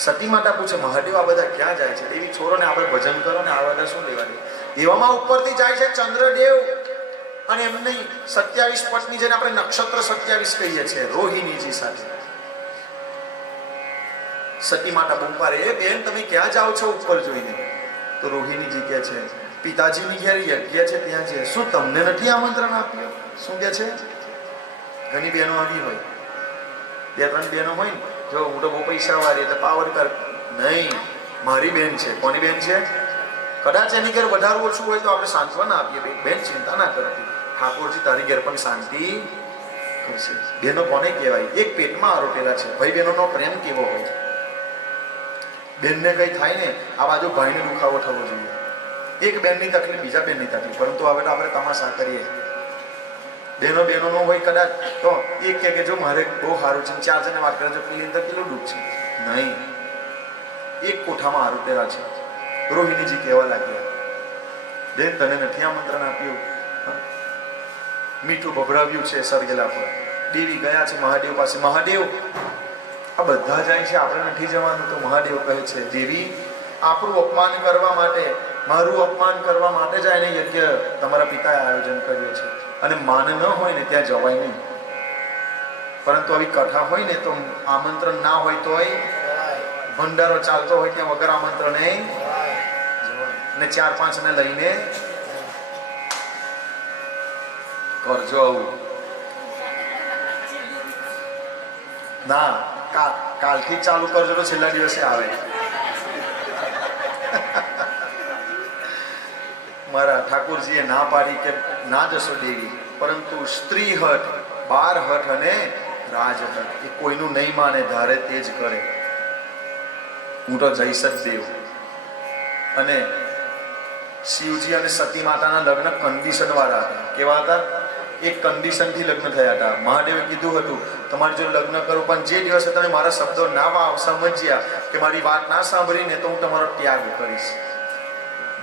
સતી માતા પૂછે, મહાદેવ આ બધા ક્યાં જાય છે? દેવી છોરો ને આપણે ભજન કરો ને, આ બધા શું લેવા દે? એવામાં ઉપરથી જાય છે ચંદ્રદેવ અને એમની 27 પત્ની, જેને આપણે નક્ષત્ર 27 કહીએ છીએ, રોહિણીજી સાથે. સતી માતા બૂમ પાડે, એ બેન તમે ક્યાં જાઓ છો ઉપર જોઈને? તો રોહિણીજી કહે છે પિતાજીની ઘેર યજ્ઞ છે ત્યાં છે, શું તમને નથી આમંત્રણ આપ્યું? શું કહે છે? ઘણી બહેનો આવી હોય, 2-3 બહેનો હોય ને, જો હું તો બહુ પૈસા વાળી એટલે પાવર કર, નહીં, મારી બેન છે. કોની બેન છે? કદાચ એની ઘેર વધારે ઓછું હોય તો આપણે સાંત્વના આપીએ, બેન ચિંતા ના કરતી, ઠાકોરજી તારી ઘેર પણ શાંતિ કરશે. બહેનો કોને કહેવાય? એક પેટમાં આરોપેલા છે. ભાઈ બહેનોનો પ્રેમ કેવો હોય? બેનને કઈ થાય ને, આ બાજુ ભાઈને દુખાવો થવો જોઈએ. એક બેનની તકલીફ બીજા બેનની તકલીફ, પરંતુ હવે તો આપણે તમાશા કરીએ. બહેનો નો હોય કદાચ તો એક કે જો મારે બહુ સારું છે, 4 જણે વાત કરે છે, પેલી અંદર કેટલું દુઃખ છે. નહીં, એક કોઠામાં આરોપેલા છે. રોહિણીજી કહેવા લાગ્યા, બેન તને નથી આમંત્રણ આપ્યું? મીઠું ભભરાવ્યું છે સરગેલા પર. દેવી ગયા છે મહાદેવ પાસે. મહાદેવ, આ બધા જાય છે, આપણે નથી જવાનું. તો મહાદેવ કહે છે દેવી, આપણું અપમાન કરવા માટે, મારું અપમાન કરવા માટે જ એને યજ્ઞ તમારા પિતાએ આયોજન કર્યું છે. અને માન ન હોય ને ત્યાં જવાય નહીં. પરંતુ આવી કથા હોય ને તો આમંત્રણ ના હોય તોય, ભંડારો ચાલતો હોય ત્યાં વગર આમંત્રણે ને 4-5 ને લઈને કરજો આવું. ના, કાલથી ચાલુ કરજો તો છેલ્લા દિવસે આવે. મારા ઠાકોરજીએ ના પાડી કે ના જશો દેવી, પરંતુ સ્ત્રી હઠ, 12 હઠ અને રાજ હઠ એ કોઈનું નહીં માને, ધારે તે જ કરે. હું તો જઈશ જ દેવ. અને શિવજી અને સતી માતાના લગ્ન કન્ડિશન વાળા હતા. કેવા હતા? એક કન્ડિશન થી લગ્ન થયા હતા. મહાદેવે કીધું હતું તમારે જો લગ્ન કરું, પણ જે દિવસે તમે મારા શબ્દો ના સમજ્યા કે મારી વાત ના સાંભળીને, તો હું તમારો ત્યાગ કરીશ.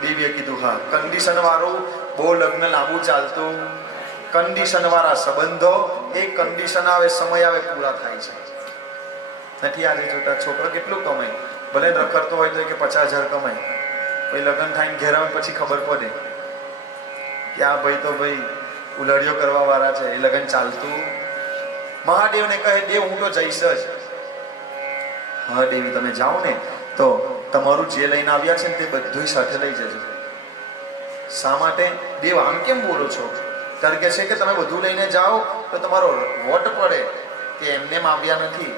દેવીએ કીધું હા, કન્ડિશન વાળું બહુ લગ્ન લાંબુ ચાલતું, કન્ડિશન વાળા સંબંધો એક કન્ડિશન આવે, સમય આવે, પૂરા થાય છે. નથી આજે જોતા છોકરો કેટલું કમાય, ભલે રખડતો હોય તો કે 50,000 કમાય, પછી લગ્ન થાય ઘેર આવે પછી ખબર પડે કે આ ભાઈ તો ભાઈ ઉલાડીઓ કરવા વાળા છે, એ લગ્ન ચાલતું. મહાદેવને કહે દેવ હું તો જઈશ જ. હા દેવી તમે જાઓ ને તો તમારું જે લઈને આવ્યા છે ને તે બધું સાથે લઈ જજો. શા માટે? દેવ આમ કેમ બોલો છો? કારણ કે છે કે તમે બધું લઈને જાઓ તો તમારો વોટ પડે કે એમને આવ્યા નથી.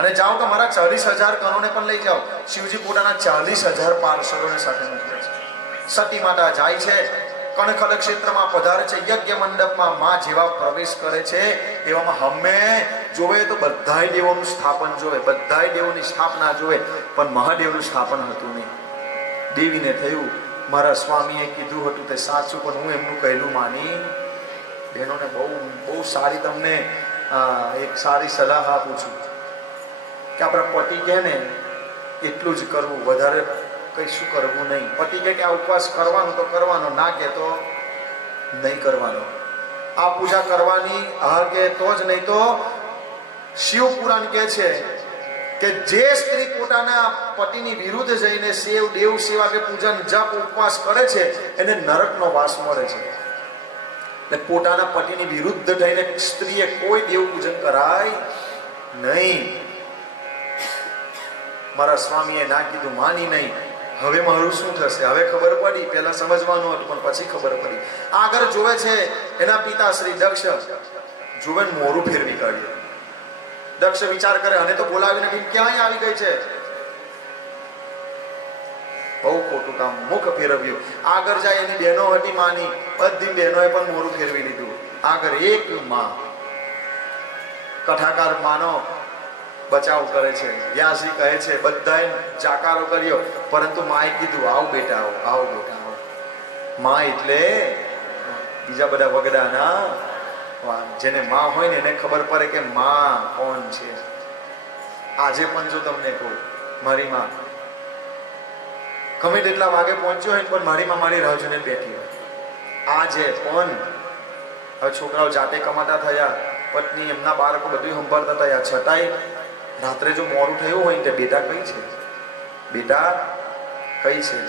અને જાઓ તો મારા 40,000 કરોને પણ લઈ જાઓ. શિવજી પોતાના 40,000 પાર્ષદોને સાથે મૂકે છે. સતી માતા જાય છે, કણખલ ક્ષેત્રમાં પધારે છે, યજ્ઞ મંડપમાં માં જેવા પ્રવેશ કરે છે એવામાં હમે જોવે તો બધાય દેવોનું સ્થાપન જોવે, બધાય દેવોની સ્થાપના જોવે, પણ મહાદેવનું સ્થાપન હતું નહીં. દેવીને થયું મારા સ્વામીએ કીધું હતું તે સાચું, પણ હું એમનું કહેલું માની. બહેનોને બહુ સારી તમને એક સારી સલાહ આપું છું કે આપણા પતિ કહે ને એટલું જ કરવું, વધારે કઈ શું કરવું નહીં. પતિ કહે કે આ ઉપવાસ કરવાનો તો કરવાનો, ના કે તો નહીં કરવાનો. આ પૂજા કરવાની હા કે તો જ, નહીં તો શિવ પુરાણ કહે છે કે જે સ્ત્રી પોતાના પતિની વિરુદ્ધ જઈને દેવ સેવા કે પૂજન જપ ઉપવાસ કરે છે એને નરકનો વાસ મળે છે. એટલે પોતાના પતિની વિરુદ્ધ થઈને સ્ત્રીએ કોઈ દેવ પૂજન કરાય નહીં. મારા સ્વામીએ ના કીધું, માની નહીં. હવે મારું શું થશે? હવે ખબર પડી. પહેલા સમજવાનું હતું પણ પછી ખબર પડી. આગળ જોવે છે એના પિતા શ્રી દક્ષ જોવે મોરું ફેરવી કાઢ્યું. દક્ષ વિચાર કરે અને તો બોલાવી નથી, ક્યાંય આવી ગઈ છે. બહુ ખોટું કામ, મુખ ફેરવ્યું. આગળ જાય એની બહેનો હતી માની, બધી બહેનોએ પણ મોરું ફેરવી લીધું. આગળ એક માં કથાકાર માનો બચાવ કરે છે. વ્યાસજી કહે છે બધાએ જાકારો કર્યો, પરંતુ માએ કીધું આવ બેટા આવ, આવ બેટા આવ. માં એટલે બીજા બધા વગડાના, જેને માં હોય ને એને ખબર પડે કે માં કોણ છે. આજે પણ જો તમને કહું, મારી માં ગમે તેટલા વાગે પહોંચ્યો હોય પણ મારી માં મારી રાહ જોઈને બેઠી હોય. આજે પણ હવે છોકરાઓ જાતે કમાતા થયા, પત્ની એમના બાળકો બધું સંભાળતા થયા, છતાંય રાત્રે જો મોડું થયું હોય તો બેટા કઈ છે, બેટા કઈ છે.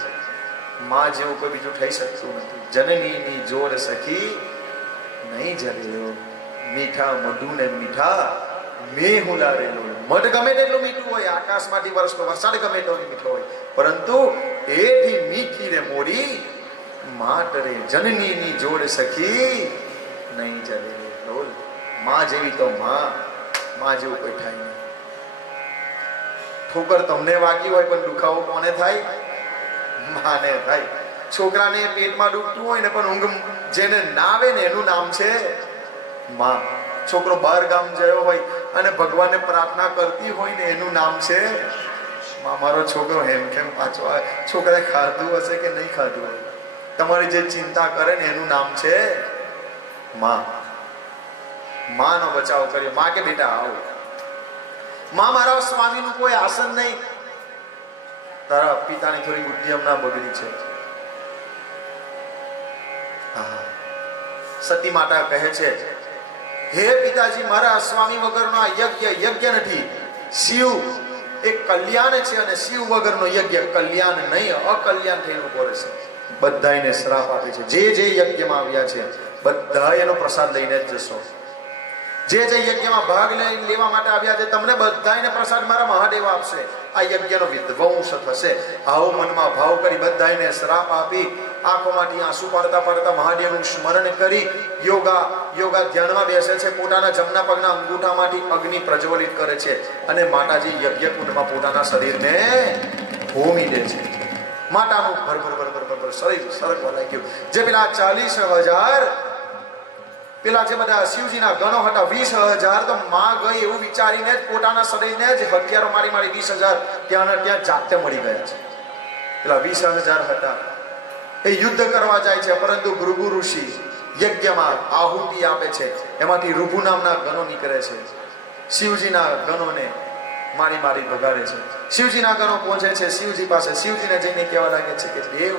માં જેવું કોઈ બીજું થઈ શકતું નથી. જનનીની જોર સખી નહીં જરેલો, મીઠા મધુ ને મીઠા મેં હુલારેલો. મધ ગમે તેટલું મીઠું હોય, આકાશમાંથી વરસતો વરસાદ ગમે તેટલો મીઠો હોય, પરંતુ એથી મીઠી રે મોરી માટ રે જનનીની જોડ સખી નહીં જલે રે ઢોલ. માં જેવી તો માં જેવું કોઈ થાય નહીં. ઠોકર તમને વાગી હોય પણ દુખાવો કોને થાય? માને થાય. છોકરાને પેટમાં દુખતું હોય ને પણ ઊંઘ જેને ના આવે ને એનું નામ છે માં. છોકરો બહાર ગામ ગયો હોય અને ભગવાનને પ્રાર્થના કરતી હોય ને એનું નામ છે માં. મારો છોકરો હેમ કેમ પાછો આવે, છોકરાએ ખાધું હશે કે નહીં ખાધું હોય, તમારી જે ચિંતા કરે ને એનું નામ છે માં. માનો બચાવ કર્યો. માં કે બેટા આવો. માં મારા સ્વામીનું કોઈ આસન નહીં. તારા પિતાની થોડી બુદ્ધિ હમણાં બગડી છે. સતી માતા કહે છે, હે પિતાજી, મારા સ્વામી વગરનો આ યજ્ઞ નથી. શિવ એક કલ્યાણ છે અને શિવ વગરનો યજ્ઞ કલ્યાણ નહીં, અકલ્યાણ થઈને ઉભો રહેશે. બધાને શ્રાપ આપે છે. જે યજ્ઞમાં આવ્યા છે બધા એનો પ્રસાદ લઈને જ જશો. જે યજ્ઞમાં ભાગ લેવા માટે આવ્યા છે તમને બધાને પ્રસાદ મારા મહાદેવ આપશે. આ યજ્ઞનો વિધ્વંસ થશે. આવો મનમાં ભાવ કરી બધાને શ્રાપ આપી આંખોમાંથી આંસુ પડતા પડતા મહાદેવનું સ્મરણ કરી યોગા ધ્યાનમાં બેસે છે. પોતાના જમણા પગના અંગૂઠામાંથી અગ્નિ પ્રજ્વલિત કરે છે અને માતાજી યજ્ઞકુંડમાં પોતાના શરીરને હોમી દે છે. માતાનું ભર શરીર સરકવા લાગ્યું. જે પેલા 40,000 પેલા જે બધા શિવજીના ગણો હતા 20,000 તો માં ગઈ એવું વિચારીને જ પોતાના શરીરને જ હથિયારો મારી 20,000 ત્યાં જાતે મળી ગયા છે. પેલા 20,000 હતા એ યુદ્ધ કરવા જાય છે, પરંતુ ભૃગુ ઋષિ યજ્ઞમાં આહુતિ આપે છે. એમાંથી ઋભુ નામના ગણો નીકળે છે. શિવજીના ગણોને મારી ભગાડે છે. શિવજીના ગણો પહોંચે છે શિવજી પાસે. શિવજીને જઈને કહેવા લાગે છે કે દેવ,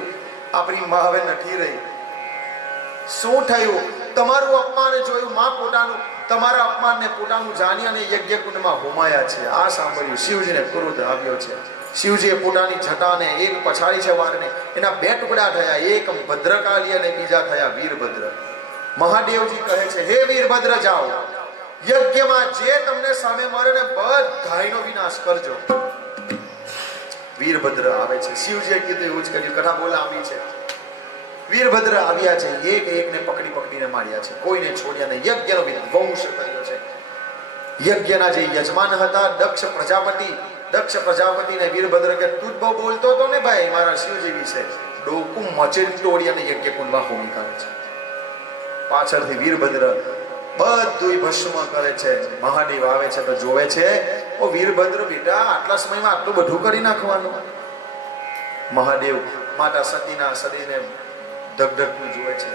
આપણી માં હવે નથી રહી. શું થયું? તમારું અપમાન જોયું. માં પોતાનું તમારા અપમાનને પોતાનું જાણી અને યજ્ઞકુંડમાં હોમાયા છે. આ સાંભળ્યું શિવજીને ક્રોધ આવ્યો છે. શિવજીએ પોતાની જટાને એક પછાડી છે વારને, એના 2 ટુકડા થયા. એક ભદ્રકાળી અને બીજા થયા વીરભદ્ર. મહાદેવજી કહે છે, હે વીરભદ્ર, જાઓ યજ્ઞમાં જે તમને સામે મળે ને બધાયનો વિનાશ કરજો. વીરભદ્ર આવે છે. શિવજીએ કીધું એવું જ કર્યું. કથા બહુ લાંબી છે. વીરભદ્ર આવ્યા છે. એકને પકડીને માર્યા છે. કોઈને છોડ્યા નહીં. યજ્ઞનો વિધ્વંસ કર્યો છે. યજ્ઞના જે યજમાન હતા દક્ષ પ્રજાપતિને વીરભદ્ર કે તું જ બહુ બોલતો હતો ને ભાઈ મારા શિવજી વિશે, ડોકું મચેડી તોડી અને યજ્ઞકુંડમાં હોમી કરે છે. પાછળથી વીરભદ્ર બધું ભસ્મ કરે છે. મહાદેવ આવે છે તો જોવે છે, ઓ વીરભદ્ર બેટા, આટલા સમયમાં આટલું બધું કરી નાખવાનું? મહાદેવ માતા સતીના શરીરને ધગધગતું જોવે છે.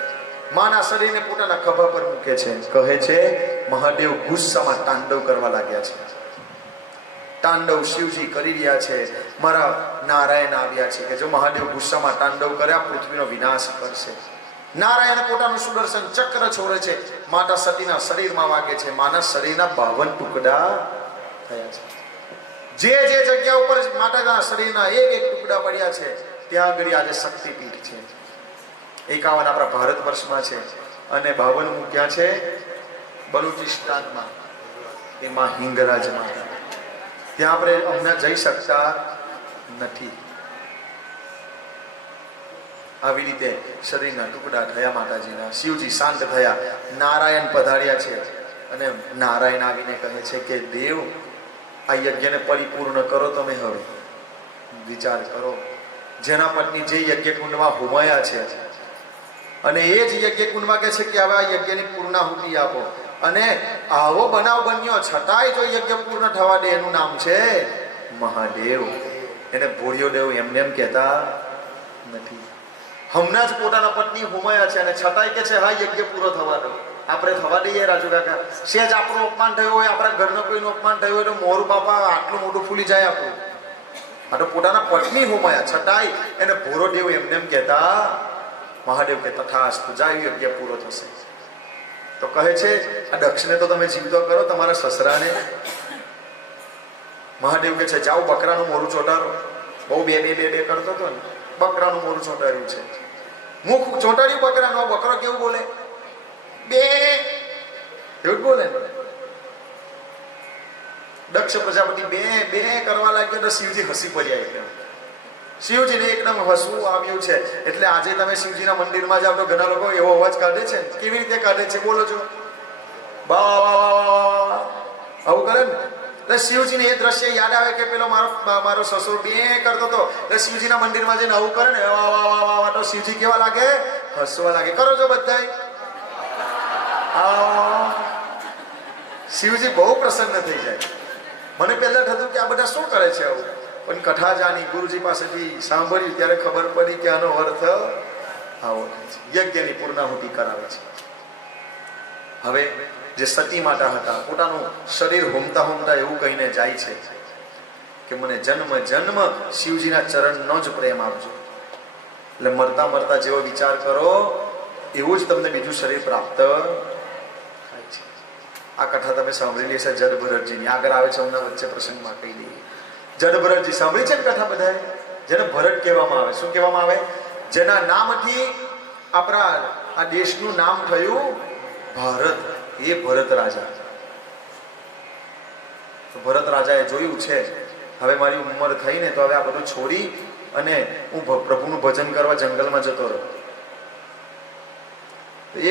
માના શરીરને પોતાના ખભા પર મૂકે છે. કહે છે, મહાદેવ ગુસ્સામાં તાંડવ કરવા લાગ્યા છે. તાંડવ શિવજી કરી રહ્યા છે. મારા નારાયણ આવ્યા છે કે જો મહાદેવ ગુસ્સામાં તાંડવ કર્યા પૃથ્વીનો વિનાશ કરશે. નારાયણ પોતાનું સુદર્શન ચક્ર છોડે છે. માતા સતીના શરીરમાં વાગે છે. માના શરીરના 52 ટુકડા થયા છે. જે જગ્યા ઉપર માતાના શરીરના એક ટુકડા પડ્યા છે ત્યાં આગળ આજે શક્તિપીઠ છે. 51 આપણા ભારત વર્ષમાં છે અને 52 ક્યાં છે? બલુચિસ્તાનમાં, એમાં હિંગરાજમાં. ત્યાં આપણે હમણાં જઈ શકતા નથી. આવી રીતે શરીરના ટુકડા થયા માતાજીના. શિવજી શાંત થયા. નારાયણ પધાર્યા છે અને નારાયણ આવીને કહે છે કે દેવ, આ યજ્ઞને પરિપૂર્ણ કરો. તમે હવે વિચાર કરો. જેના પત્ની જે યજ્ઞકુંડમાં હોમાયા છે અને એ જ યજ્ઞકુંડમાં કહે છે કે હવે આ યજ્ઞની પૂર્ણાહુતિ આપો. અને આવો બનાવ બન્યો છતાંય જો યજ્ઞ પૂર્ણ થવા દે એનું નામ છે મહાદેવ. એને ભોળિયો દેવ એમને એમ કહેતા નથી. હમણાં જ પોતાના પત્ની હોમાયા છે અને છતાંય કે છે હા યજ્ઞ પૂરો થવા દો. આપણે થવા દઈએ રાજુ કાકા? સેજ આપણું અપમાન થયું હોય, આપણા ઘરનો કોઈનું અપમાન થયું હોય તો મોરું બાપા આટલું મોટું ફૂલી જાય આપણું. આ તો પોતાના પત્ની હોમાયા છતાંય એને ભોરો દેવ એમને એમ કહેતા. મહાદેવ કે તથાસ્તુ, જાય યજ્ઞ પૂરો થશે. તો કહે છે આ દક્ષને તો તમે જીવતો કરો, તમારા સસરાને. મહાદેવ કે છે જાઓ બકરાનું મોરું ચોટાડો. બહુ બે કરતો હતો ને, બકરાનું મોરું ચોટાડ્યું છે. મુખ ચોટાડ્યું બકરાનો. બકરો કેવું બોલે? બે એવું બોલે ને. દક્ષ પ્રજાપતિ બે બે કરવા લાગ્યો તો શિવજી હસી પડ્યા એકદમ. શિવજીને એકદમ હસવું આવ્યું છે. એટલે આજે તમે શિવજીના મંદિરમાં જાઓ તો ઘણા લોકો એવો અવાજ કાઢે છે. કેવી રીતે કાઢે છે બોલો છો? બા આવું કરે ને એટલે શિવજીને એ દ્રશ્ય યાદ આવે કે પેલો મારો સસુર બે કરતો હતો. એટલે શિવજીના મંદિરમાં જઈને આવું કરે ને વાહ તો શિવજી કેવા લાગે? હસવા લાગે. કરો છો બધાય? શિવજી બહુ પ્રસન્ન થઈ જાય. મને પહેલા થતું કે આ બધા શું કરે છે આવું, પણ કથા જાણી ગુરુજી પાસેથી સાંભળ્યું ત્યારે ખબર પડી કે આનો અર્થ આવો છે. યજ્ઞની પૂર્ણાહુતિ કરાવે છે. હવે જે સતી માતા હતા પોતાનું શરીર હોમતા હોમતા એવું કહીને જાય છે કે મને જન્મ જન્મ શિવજીના ચરણનો જ પ્રેમ આપજો. એટલે મરતા મરતા જેવો વિચાર કરો એવું જ તમને બીજું શરીર પ્રાપ્ત થાય છે. આ કથા તમે સાંભળેલી હશે જડ ભરતજીની. આગળ આવે છે હમણાં વચ્ચે પ્રસંગમાં કહી દઈએ. જડ ભરતજી સાંભળી છે ને કથા બધાએ? જેને ભરત કહેવામાં આવે. શું કહેવામાં આવે? જેના નામથી આપણા આ દેશનું નામ થયું ભારત. એ ભરત રાજા. તો ભરત રાજાએ જોયું છે હવે મારી ઉંમર થઈ ને તો હવે આ બધું છોડી અને હું પ્રભુનું ભજન કરવા જંગલમાં જતો રહ્યો.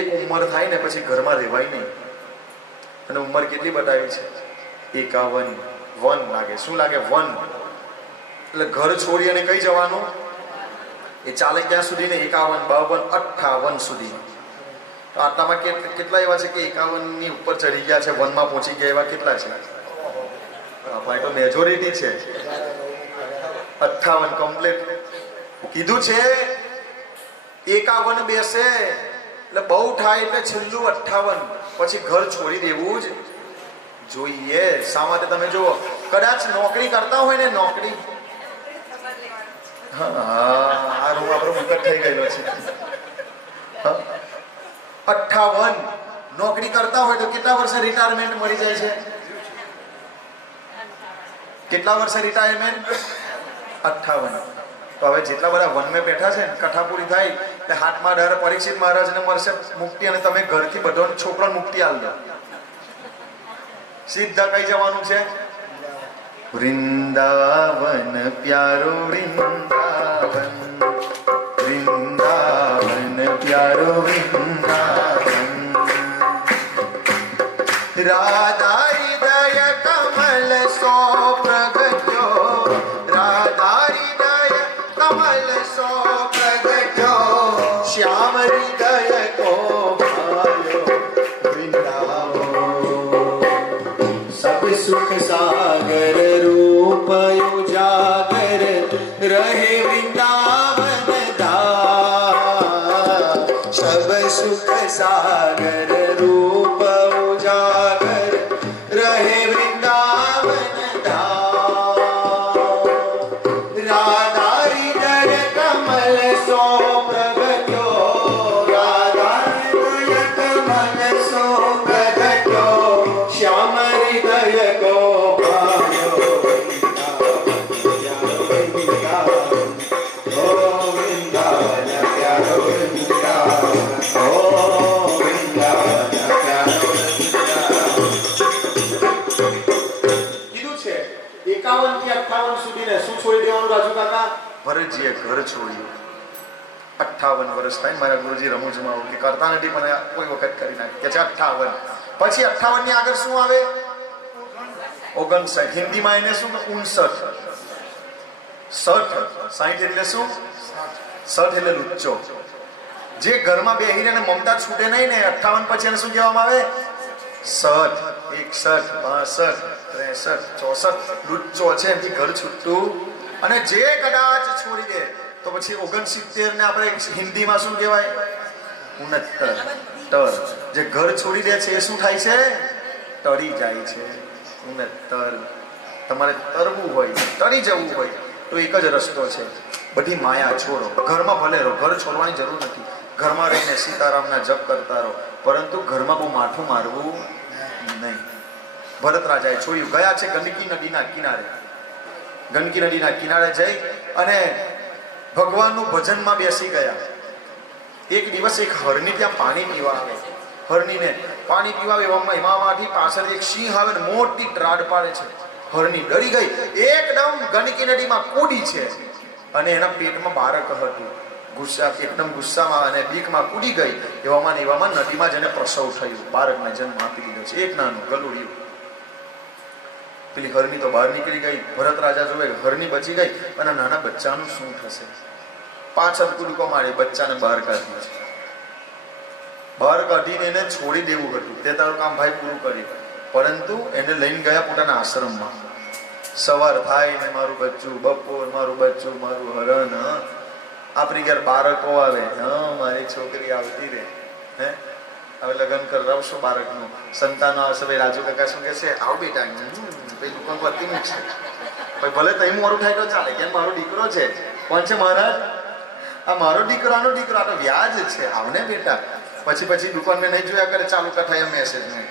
એક ઉંમર થાય ને પછી ઘરમાં રહેવાય નહીં. અને ઉંમર કેટલી બતાવી છે? 51 વન લાગે. શું લાગે? વન. એટલે ઘર છોડી અને કઈ જવાનું? એ ચાલે ક્યાં સુધી ને? 51, 52, 58 સુધી. તો આટલામાં કેટલા એવા છે કે 51 ની ઉપર ચડી ગયા છે, વનમાં પહોંચી ગયા એવા કેટલા છે? આપણે તો મેજોરિટી છે. 58 કમ્પ્લીટ કીધું છે. 51 બેસે એટલે બહુ થાય એટલે છેલ્લું 58, પછી ઘર છોડી દેવું જ જોઈએ. શા માટે? તમે જુઓ, કદાચ નોકરી કરતા હોય ને, નોકરી હા રૂમ આપણો મુકટ થઈ ગયેલો છે. 58 નોકરી કરતા હોય તો કેટલા વર્ષે રિટાયરમેન્ટ મળી જાય છે? કેટલા વર્ષે રિટાયરમેન્ટ? 58. તો હવે જેટલા બધા વનમાં બેઠા છે કથા પૂરી થાય એટલે હાથમાં ડર પરીક્ષિત મહારાજને મળશે મુક્તિ, અને તમે ઘરથી બધો છોકરો મુક્તિ આલ દો. સીધા કઈ જવાનું છે? વૃંદાવન પ્યારો વૃંદાવન, વૃંદાવન પ્યારો વૃંદાવન. રાધા હૃદય કમલ સો પ્રગટ્યો, રાધા હૃદય કમલ સો પ્રગટ્યો, શ્યામ હૃદય કો ભાયો વૃંદાવન. સબ સુખ સાગર રૂપ ઉજાગર રહે વૃંદાવન ધામ. સબ સુખ સાગર રૂપ ઉજાગર રહે વૃંદાવન ધામ. રાધા હૃદય કમલ સો પ્રગટ્યો, રાધા હૃદય કમલ સો પ્રગટ્યો, શ્યામ હૃદય કો ભાયો વૃંદાવન. ઓ વૃંદાવન પ્યારો વૃંદાવન, ઓ વૃંદાવન પ્યારો વૃંદાવન. કીધું છે 51 થી 58 સુધી ને શું છોડી દેવાનું રાજુ કાકા? ભરતજીએ ઘર છોડ્યું. 58 વર્ષ થાય. મારા ગુરુજી રમૂજમાં કે કરતા નથી પણ કોઈ વખત કરી નાખે કે છે 58. પછી 58 ની આગળ શું આવે? 59. હિન્દીમાં એને શું? 59. 60. 60 એટલે શું? 60 એટલે લુચ્ચો. જે ઘરમાં બેહીને મમતા છૂટે નહીં ને 58 પછી એને શું કહેવામાં આવે? 60, 61, 62, 63, 64 લુચ્ચો છે. એમથી ઘર છૂટતું. અને જે કદાચ છોડી દે તો પછી 69 ને આપણે હિન્દીમાં શું કહેવાય? 69. જે ઘર છોડી દે છે એ શું થાય છે? તરી જાય છે. 69. તમારે તરવું હોય, તરી જવું હોય તો એક જ રસ્તો છે, બધી માયા છોડો. ઘરમાં ભલે રહો, ઘર છોડવાની જરૂર નથી. ઘરમાં રહીને સીતારામના જપ કરતા રહો, પરંતુ ઘરમાં બહુ માથું મારવું નહીં. ભરત રાજાએ છોડ્યું. ગયા છે ગંડકી નદીના કિનારે. ગંડકી નદીના કિનારે જઈ અને ભગવાનનું ભજનમાં બેસી ગયા. એક દિવસ એક હરણી ત્યાં પાણી પીવા આવે. હરણીને પાણી પીવા એમાંથી પાછળ એક સિંહ આવે ને મોટી ત્રાડ પાડે છે. હરણી ડરી ગઈ, એકદમ ગંડકી નદીમાં કૂદી છે અને એના પેટમાં બાળક હતું. એકદમ ગુસ્સામાં અને બીકમાં કૂદી ગઈ. એવામાં નદીમાં જેને પ્રસવ થયું, બાળકને જન્મ આપી દીધો છે, એક નાનું ગલુડિયું. પેલી હરણી તો બહાર નીકળી ગઈ. ભરત રાજા જોવે હરણી બચી ગઈ અને નાના બચ્ચાનું શું થશે? પાછળ કૂદકો મારી બચ્ચાને બહાર કાઢ્યો છે. બહાર કાઢીને એને છોડી દેવું હતું, તે તારું કામ ભાઈ પૂરું કર્યું. પરંતુ એને લઈને ગયા પોતાના આશ્રમમાં. સવાર થાય ને મારું બચ્ચું, બપોર મારું બચ્ચું, મારું હરણ. આપણી ઘેર બાળકો આવે, હા મારી છોકરી આવતી રે, હે હવે લગ્ન કરાવશો બાળકનું, સંતાનો આવશે. ભાઈ રાજુ કાકા શું કે છે, આવ બેટા, પેલું પણ પતિ મૂકશે. ભાઈ ભલે તઈ મારું થાય તો ચાલે, કેમ મારો દીકરો છે. કોણ છે મહારાજ? આ મારો દીકરો, આનો દીકરો, આ તો વ્યાજ છે, આવને બેટા. પછી દુકાનમાં નહીં જોયા કરે, ચાલુ કથાય મેસેજ નહીં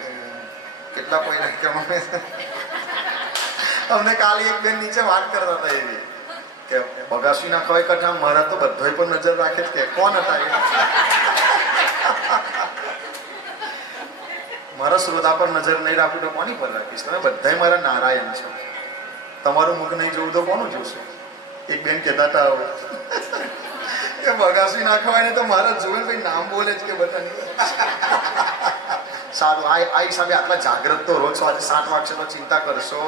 કેટલા કોઈ નહીં. અમને કાલે એક બેન નીચે વાત કરતા હતા એવી કે બગાસી ના ખવાય કથા, મારા તો બધોય પર નજર રાખે કે કોણ હતા એ. મારા શ્રોતા પર નજર નહીં રાખું તો કોની પર રાખીશ? તમે બધાય મારા નારાયણ છો, તમારું મુખ નહીં જોવું તો કોનું જોશે? એક બેન કહેતા હતા કે બગાસી ના ખવાય ને તો મારા જોવે ભાઈ નામ બોલે જ કે બધાની. સારું, આ હિસાબે આટલા જાગ્રત તો રોજ આજે 7 વાગશે તો ચિંતા કરશો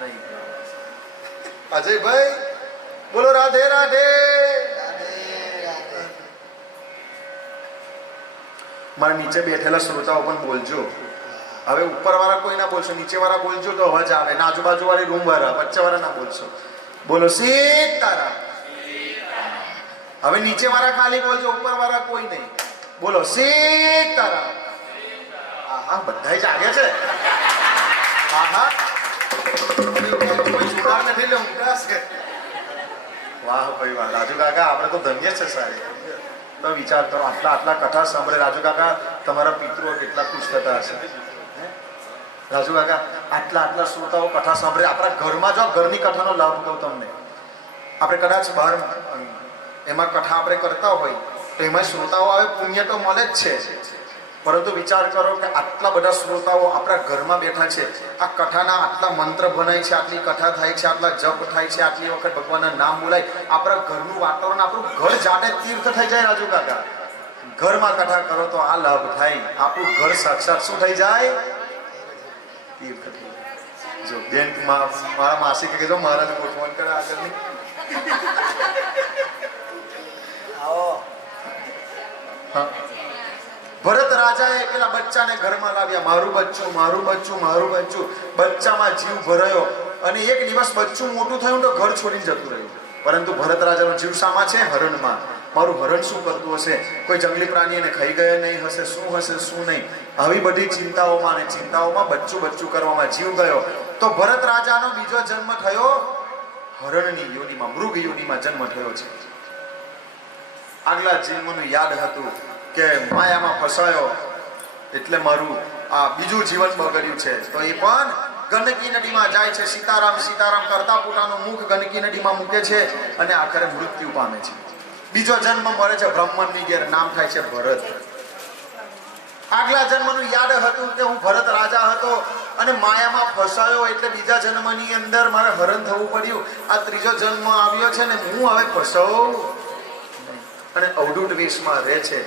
નહીં. અજયભાઈ બોલો રાધે રાધે. મારા નીચે બેઠેલા શ્રોતાઓ પણ બોલજો. હવે ઉપર વાળા કોઈ ના બોલશો, નીચે વાળા બોલજો તો અવાજ આવે. ના આજુબાજુ વાળી રૂમ વાળા, વચ્ચે વાળા ના બોલશો. બોલો સીતારામ. હવે નીચે વાળા ખાલી બોલજો, ઉપર વાળા કોઈ નહીં. બોલો સીતારામ. હા બધા જાગે છે. હા હા વાહ ભાઈ વાહ. રાજુ કાકા આપણે તો ધન્ય છે સાહેબ. તો વિચાર કરો, આટલા કથા સાંભળે રાજુ કાકા, તમારા પિતૃઓ કેટલા ખુશ થતા હશે. રાજુ કાકા આટલા શ્રોતાઓ કથા સાંભળે. આપણા ઘરમાં જો ઘરની કથાનો લાભ કહું તમને, આપણે કદાચ બહાર એમાં કથા આપણે કરતા હોય તો એમાં શ્રોતાઓ આવે, પુણ્ય તો મળે જ છે. પરંતુ વિચાર કરો કે આટલા બધા શ્રોતાઓ આપણા ઘરમાં બેઠા છે, આ કથાના આટલા મંત્ર ભણાય છે, આટલી કથા થાય છે, આટલા જપ થાય છે, આટલી વખત ભગવાનના નામ બોલાય, આપણા ઘરનું વાતાવરણ, આપણું ઘર જાણે તીર્થ થઈ જાય. રાજુ કાકા ઘરમાં કથા કરો તો આ લાભ થાય, આપણું ઘર સાક્ષાત શું થઈ જાય? તીર્થ થઈ જાય. જો બેન મારા માસી કે કીધું મહારાજ ફોન કરે આગળની. હા, ભરત રાજાએ પેલા બચ્ચાને ઘરમાં લાવ્યા. મારું બચ્ચું, મારું બચ્ચું, મારું બચ્ચું. બચ્ચામાં જીવ ભરાયો અને એક દિવસ બચ્ચું મોટું થયું તો ઘર છોડીને જતું રહ્યું. પરંતુ ભરત રાજાનો જીવ શામાં છે? હરણમાં. મારું હરણ શું કરતું હશે? કોઈ જંગલી પ્રાણી એને ખાઈ ગયા નહીં હશે? શું હશે શું નહીં? આવી બધી ચિંતાઓમાં અને ચિંતાઓમાં બચ્ચું કરવામાં જીવ ગયો. તો ભરત રાજાનો બીજો જન્મ થયો હરણની યોનિમાં, મૃગ યોનિમાં જન્મ થયો છે. આગલા જન્મનું યાદ હતું કે માયામાં ફસાયો એટલે મારું આ બીજું જીવન બગડ્યું છે. તો એ પણ ગંડકી નદીમાં જાય છે, સીતારામ સીતારામ કરતા પોતાનું મુખ ગંડકી નદીમાં મૂકે છે અને આખરે મૃત્યુ પામે છે. બીજો જન્મ મળે છે બ્રાહ્મણની ઘેર, નામ થાય છે ભરત. આગલા જન્મનું યાદ હતું કે હું ભરત રાજા હતો અને માયામાં ફસાયો એટલે બીજા જન્મની અંદર મારે હરણ થવું પડ્યું. આ ત્રીજો જન્મ આવ્યો છે ને હું હવે ફસાઉં અને અવધૂત વેશમાં રહે છે.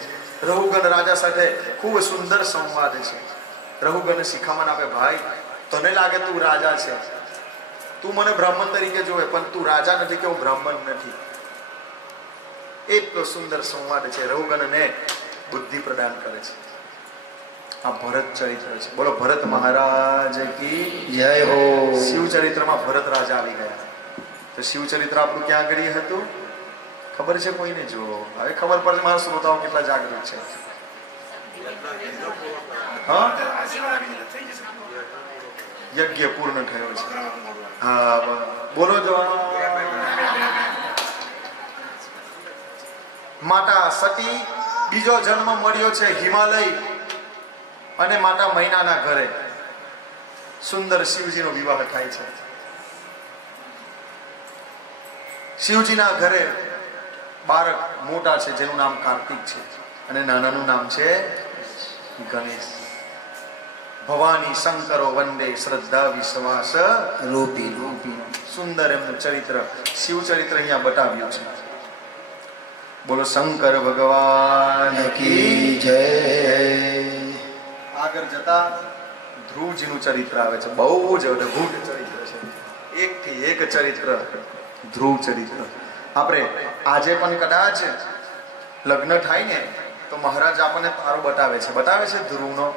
રહુગણ રાજા સાથે ખૂબ સુંદર સંવાદ છે. રહુગણ શિખામણ આપે, ભાઈ તને લાગે તું રાજા છે, તું મને બ્રાહ્મણ તરીકે જોવે, પણ તું રાજા નથી કે હું બ્રાહ્મણ નથી. એટલો સુંદર સંવાદ છે. રહુગણને બુદ્ધિ પ્રદાન કરે છે. આ ભરત ચરિત્ર છે. બોલો ભરત મહારાજ કી જય હો. શિવ ચરિત્રમાં ભરત રાજા આવી ગયા. તો શિવ ચરિત્ર આપણું ક્યાં આગળ હતું ખબર છે કોઈને? જો હવે ખબર પડશે મારા શ્રોતાઓ કેટલા જાગૃત છે. હા, યજ્ઞ પૂર્ણ થયો છે. હા બોલો જો. માતા સતી બીજો જન્મ મળ્યો છે હિમાલય અને માતા મૈનાના ઘરે. સુંદર શિવજીનો વિવાહ થાય છે. શિવજીના ઘરે બાળક મોટા છે જેનું નામ કાર્તિક છે અને નાનાનું નામ છે ગણેશ. ભવાની શંકરો વંદે શ્રદ્ધા વિશ્વાસ રૂપી રૂપી. સુંદર એમનું ચરિત્ર, શિવ ચરિત્ર અહીંયા બતાવ્યું છે. બોલો શંકર ભગવાન કી જય. આગળ જતા ધ્રુવજીનું ચરિત્ર આવે છે. બહુ જ અદ્ભુત ચરિત્ર છે. એકથી એક ચરિત્ર, ધ્રુવ ચરિત્ર. આપણે આજે પણ કદાચ લગ્ન થાય ને તો મહારાજ આપણને તારો બતાવે છે ધ્રુવનો.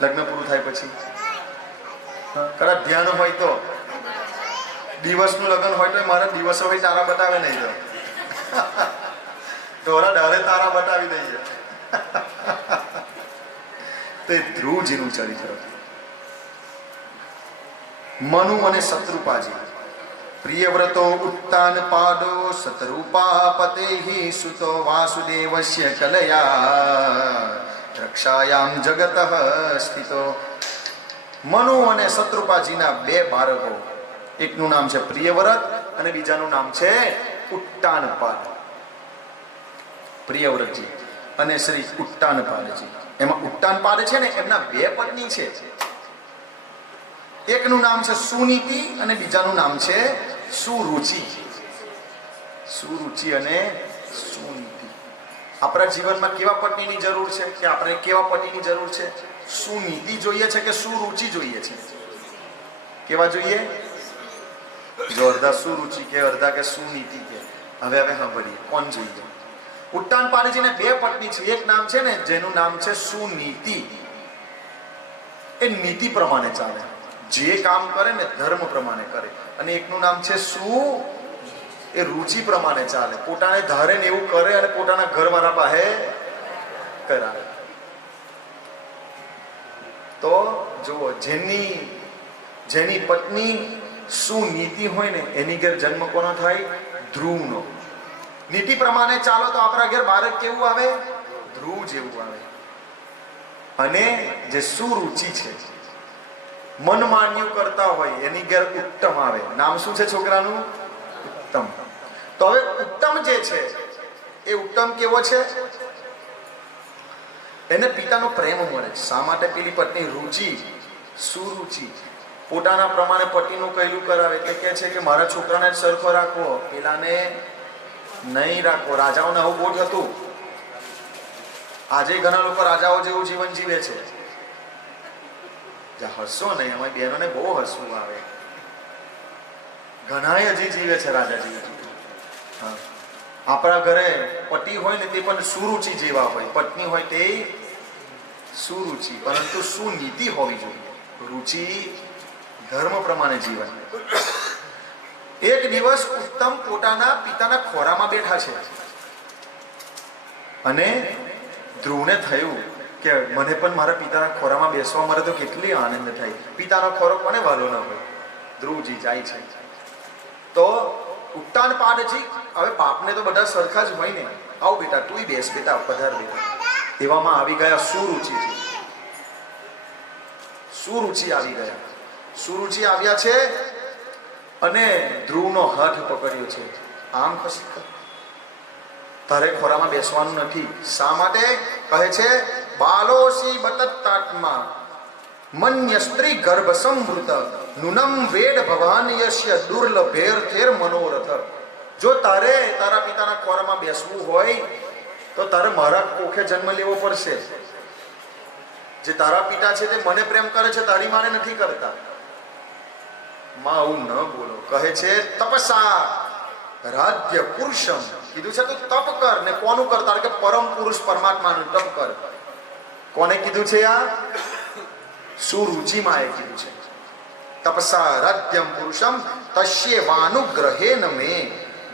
લગ્ન પૂરું થાય પછી કદાચ ધ્યાન હોય તો દિવસનું લગ્ન હોય તો મારા દિવસો હોય તારા બતાવે નહીં તો ઢોરા ડારે તારા બતાવી દઈએ. તે ધ્રુવજીનું ચરિત્ર. મનુ અને શત્રુપાજી. પ્રિયવ્રતો ઉત્તાન પાદો શતરૂપા પતેહિ સુતો વાસુદેવસ્ય કલયા રક્ષાયામ જગતઃ સ્થિતો. મનુ અને શત્રુપાજીના બે બાળકો, એકનું નામ છે પ્રિયવ્રત અને બીજાનું નામ છે ઉત્તાનપાદ. પ્રિયવ્રતજી અને શ્રી ઉત્તાનપાદજી. એમાં ઉત્તાનપાદ છે ને એમના બે પત્ની છે. એકનું નામ છે સુનીતિ અને બીજાનું નામ છે સુરુચિ. સુરુચિ અને સુનીતિ. આપણા જીવનમાં કેવા પત્નીની જરૂર છે, કે આપણે કેવા પતિની જરૂર છે? સુનીતિ જોઈએ છે કે સુરુચિ જોઈએ છે? કેવા જોઈએ? જો અડધા સુરુચિ કે અડધા કે સુનીતિ કે. હવે સાંભળીએ કોણ જોઈએ. ઉત્તાનપાદજીને બે પત્ની છે. એક નામ છે ને જેનું નામ છે સુનીતિ. એ નીતિ પ્રમાણે ચાલે, જે કામ કરે ને ધર્મ પ્રમાણે કરે. અને એકનું નામ છે સુ, એ રુચિ પ્રમાણે ચાલે, પોતાને ધારે ને એવું કરે અને પોતાના ઘરવાળા પાસે કરાવે. તો જુઓ, જેની પત્ની સુનીતિ હોય ને એની ઘેર જન્મ કોનો થાય? ધ્રુવનો. નીતિ પ્રમાણે ચાલો તો આપણા ઘેર બાળક કેવું આવે? ધ્રુવ જેવું આવે. અને જે સુરુચિ છે, મન માન્યું કરતા હોય એની ઘેર ઉત્તમ આવે. નામ શું છે છોકરાનું? ઉત્તમ. તો હવે ઉત્તમ જે છે એ ઉત્તમ કેવો છે? એને પિતાનો પ્રેમ મળે. શા માટે? પેલી પત્ની રુચિ, સુરુચિ પોતાના પ્રમાણે પતિનું કહેલું કરાવે. એટલે કે છે કે મારા છોકરાને સરખો રાખવો, પેલાને નહીં રાખવો. રાજાઓને આવું બહુ હતું. આજે ઘણા લોકો રાજાઓ જેવું જીવન જીવે છે. હસો નહીં, અમારી બહેનોને બહુ હસવું આવે. ઘણા હજી જીવે છે રાજા જેવું. આપણા ઘરે પતિ હોય ને તે પણ સુરુચિ જેવા હોય, પત્ની હોય તે સુરુચિ, પરંતુ સુનીતિ હોવી જોઈએ. રુચિ ધર્મ પ્રમાણે જીવન. એક દિવસ ઉત્તમ પોતાના પિતાના ખોરામાં બેઠા છે અને ધ્રુવને થયું કે મને પણ મારા પિતાના ખોરામાં બેસવા મળે તો કેટલી આનંદ થાય. પિતાનો ખોરો કોને વાલો ન હોય? ધ્રુવજી જાય છે. તો ઉત્તાનપાદજી, હવે બાપને તો બધા સરખા જ હોય ને. આવ બેટા, તું બેસ બેટા, પધાર બેટા. એવામાં આવી ગયા સુરુચિજી. સુરુચિ આવી ગયા. સુરુચિ આવ્યા છે અને ધ્રુવનો હાથ પકડ્યો છે. આમ ખસી, તારે ખોરામાં બેસવાનું નથી. શા માટે? કહે છે બાલોસી બતત્તાત્મા મન્ય સ્ત્રી ગર્ભ સંવૃત નુનમ વેદ ભવાન યસ્ય દુર્લભેર થેર મનોરથ. જો તારે તારા પિતાના ખોરામાં બેસવું હોય તો તારે મારા કોખે જન્મ લેવો પડશે. જે તારા પિતા છે તે મને પ્રેમ કરે છે, તારી માને નથી કરતા. માં આવું ન બોલો. કહે છે તપસા રાજ્ય પુરુષમ. કીધું છે તું તપ કર. ને કોનું કર? તારે કે પરમ પુરુષ પરમાત્માનું તપ કર. કોને કીધું છે? આ સુરુચિમાં એ કીધું છે. તપસા રાજ્યમ પુરુષમ તસ્યેવાનુગ્રહેન મે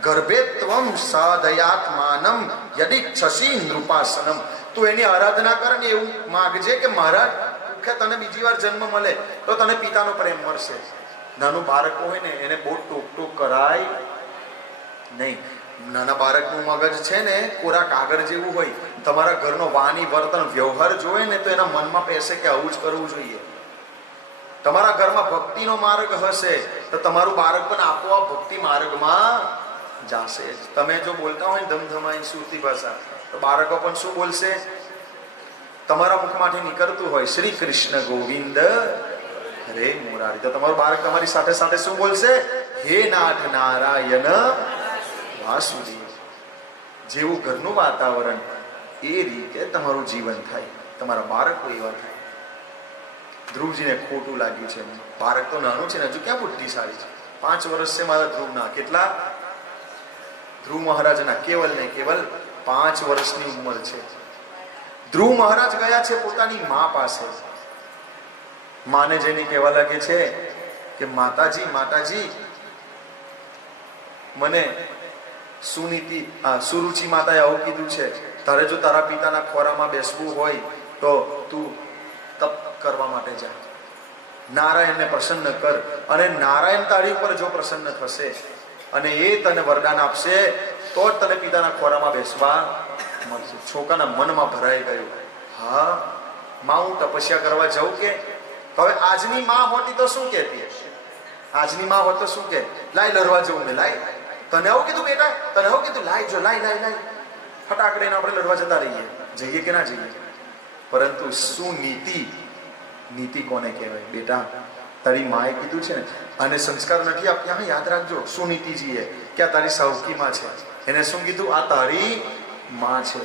ગર્ભે ત્વમ સાધયાત્માનમ યદિચ્છસી નૃપાસનમ. તું એની આરાધના કર ને એવું માગજે કે મહારાજ કે તને બીજી વાર જન્મ મળે તો તને પિતાનો પ્રેમ મળશે. નાનું બાળક હોય ને એને બહુ ટોક ટોક કરાય નહીં. નાના બાળકનું મગજ છે ને કોરા કાગળ જેવું હોય. તમારા ઘરનો વાણી વર્તન વ્યવહાર જોવે ને તો એના મનમાં પહેશે કે આવું જ કરવું જોઈએ. તમારા ઘરમાં ભક્તિનો માર્ગ હશે તો તમારું બાળક પણ આપોઆપ ભક્તિ માર્ગમાં જાશે. તમે જો બોલતા હોય ને ધમધમાઈ સુરતી ભાષા તો બાળકો પણ શું બોલશે? તમારા મુખમાંથી નીકળતું હોય શ્રી કૃષ્ણ ગોવિંદ હરે મુરારી, તો તમારું બાળક તમારી સાથે સાથે શું બોલશે? હે નાથ નારાયણ વાસુદેવ. જેવું ઘરનું વાતાવરણ એ રીતે તમારું જીવન થાય, તમારા બાળકો એવા થાય. ધ્રુવજીને ખોટું લાગ્યું છે, બાળક તો નાનું છે ને, હજુ ક્યાં બુદ્ધિશાળી છે. 5 વર્ષ છે મારા ધ્રુવના. કેટલા? ધ્રુવ મહારાજના કેવલ ને કેવલ 5 વર્ષની ઉંમર છે. ધ્રુવ મહારાજ ગયા છે પોતાની મા પાસે. માને જઈને કહેવા લાગે છે કે માતાજી માતાજી, મને સુરુચિ માતાએ આવું કીધું છે, તારે જો તારા પિતાના ખોરામાં બેસવું હોય તો તું તપ કરવા માટે જા, નારાયણને પ્રસન્ન કર, અને નારાયણ તારી ઉપર જો પ્રસન્ન થશે અને એ તને વરદાન આપશે તો જ તને પિતાના ખોરામાં બેસવા મળશે. છોકરાના મનમાં ભરાઈ ગયું, હા માં હું તપસ્યા કરવા જાઉં કે? હવે આજની માં હોતી તો શું કહેતી? આજની માં હોત તો શું કે? લાય લડવા જવું ને, લાય. તને આવું કીધું બેટા? તને આવું કીધું? લાય જો, લાય લાય લાય, ફટાકડે આપણે લડવા જતા રહીએ. જઈએ કે ના જઈએ? પરંતુ શું નીતિ? નીતિ કોને કહેવાય? બેટા તારી માએ કીધું છે ને, અને સંસ્કાર નથી આપ્યા. હા, યાદ રાખજો, શું નીતિજીએ કે આ તારી સાવકી માં છે, એને શું કીધું? આ તારી માં છે.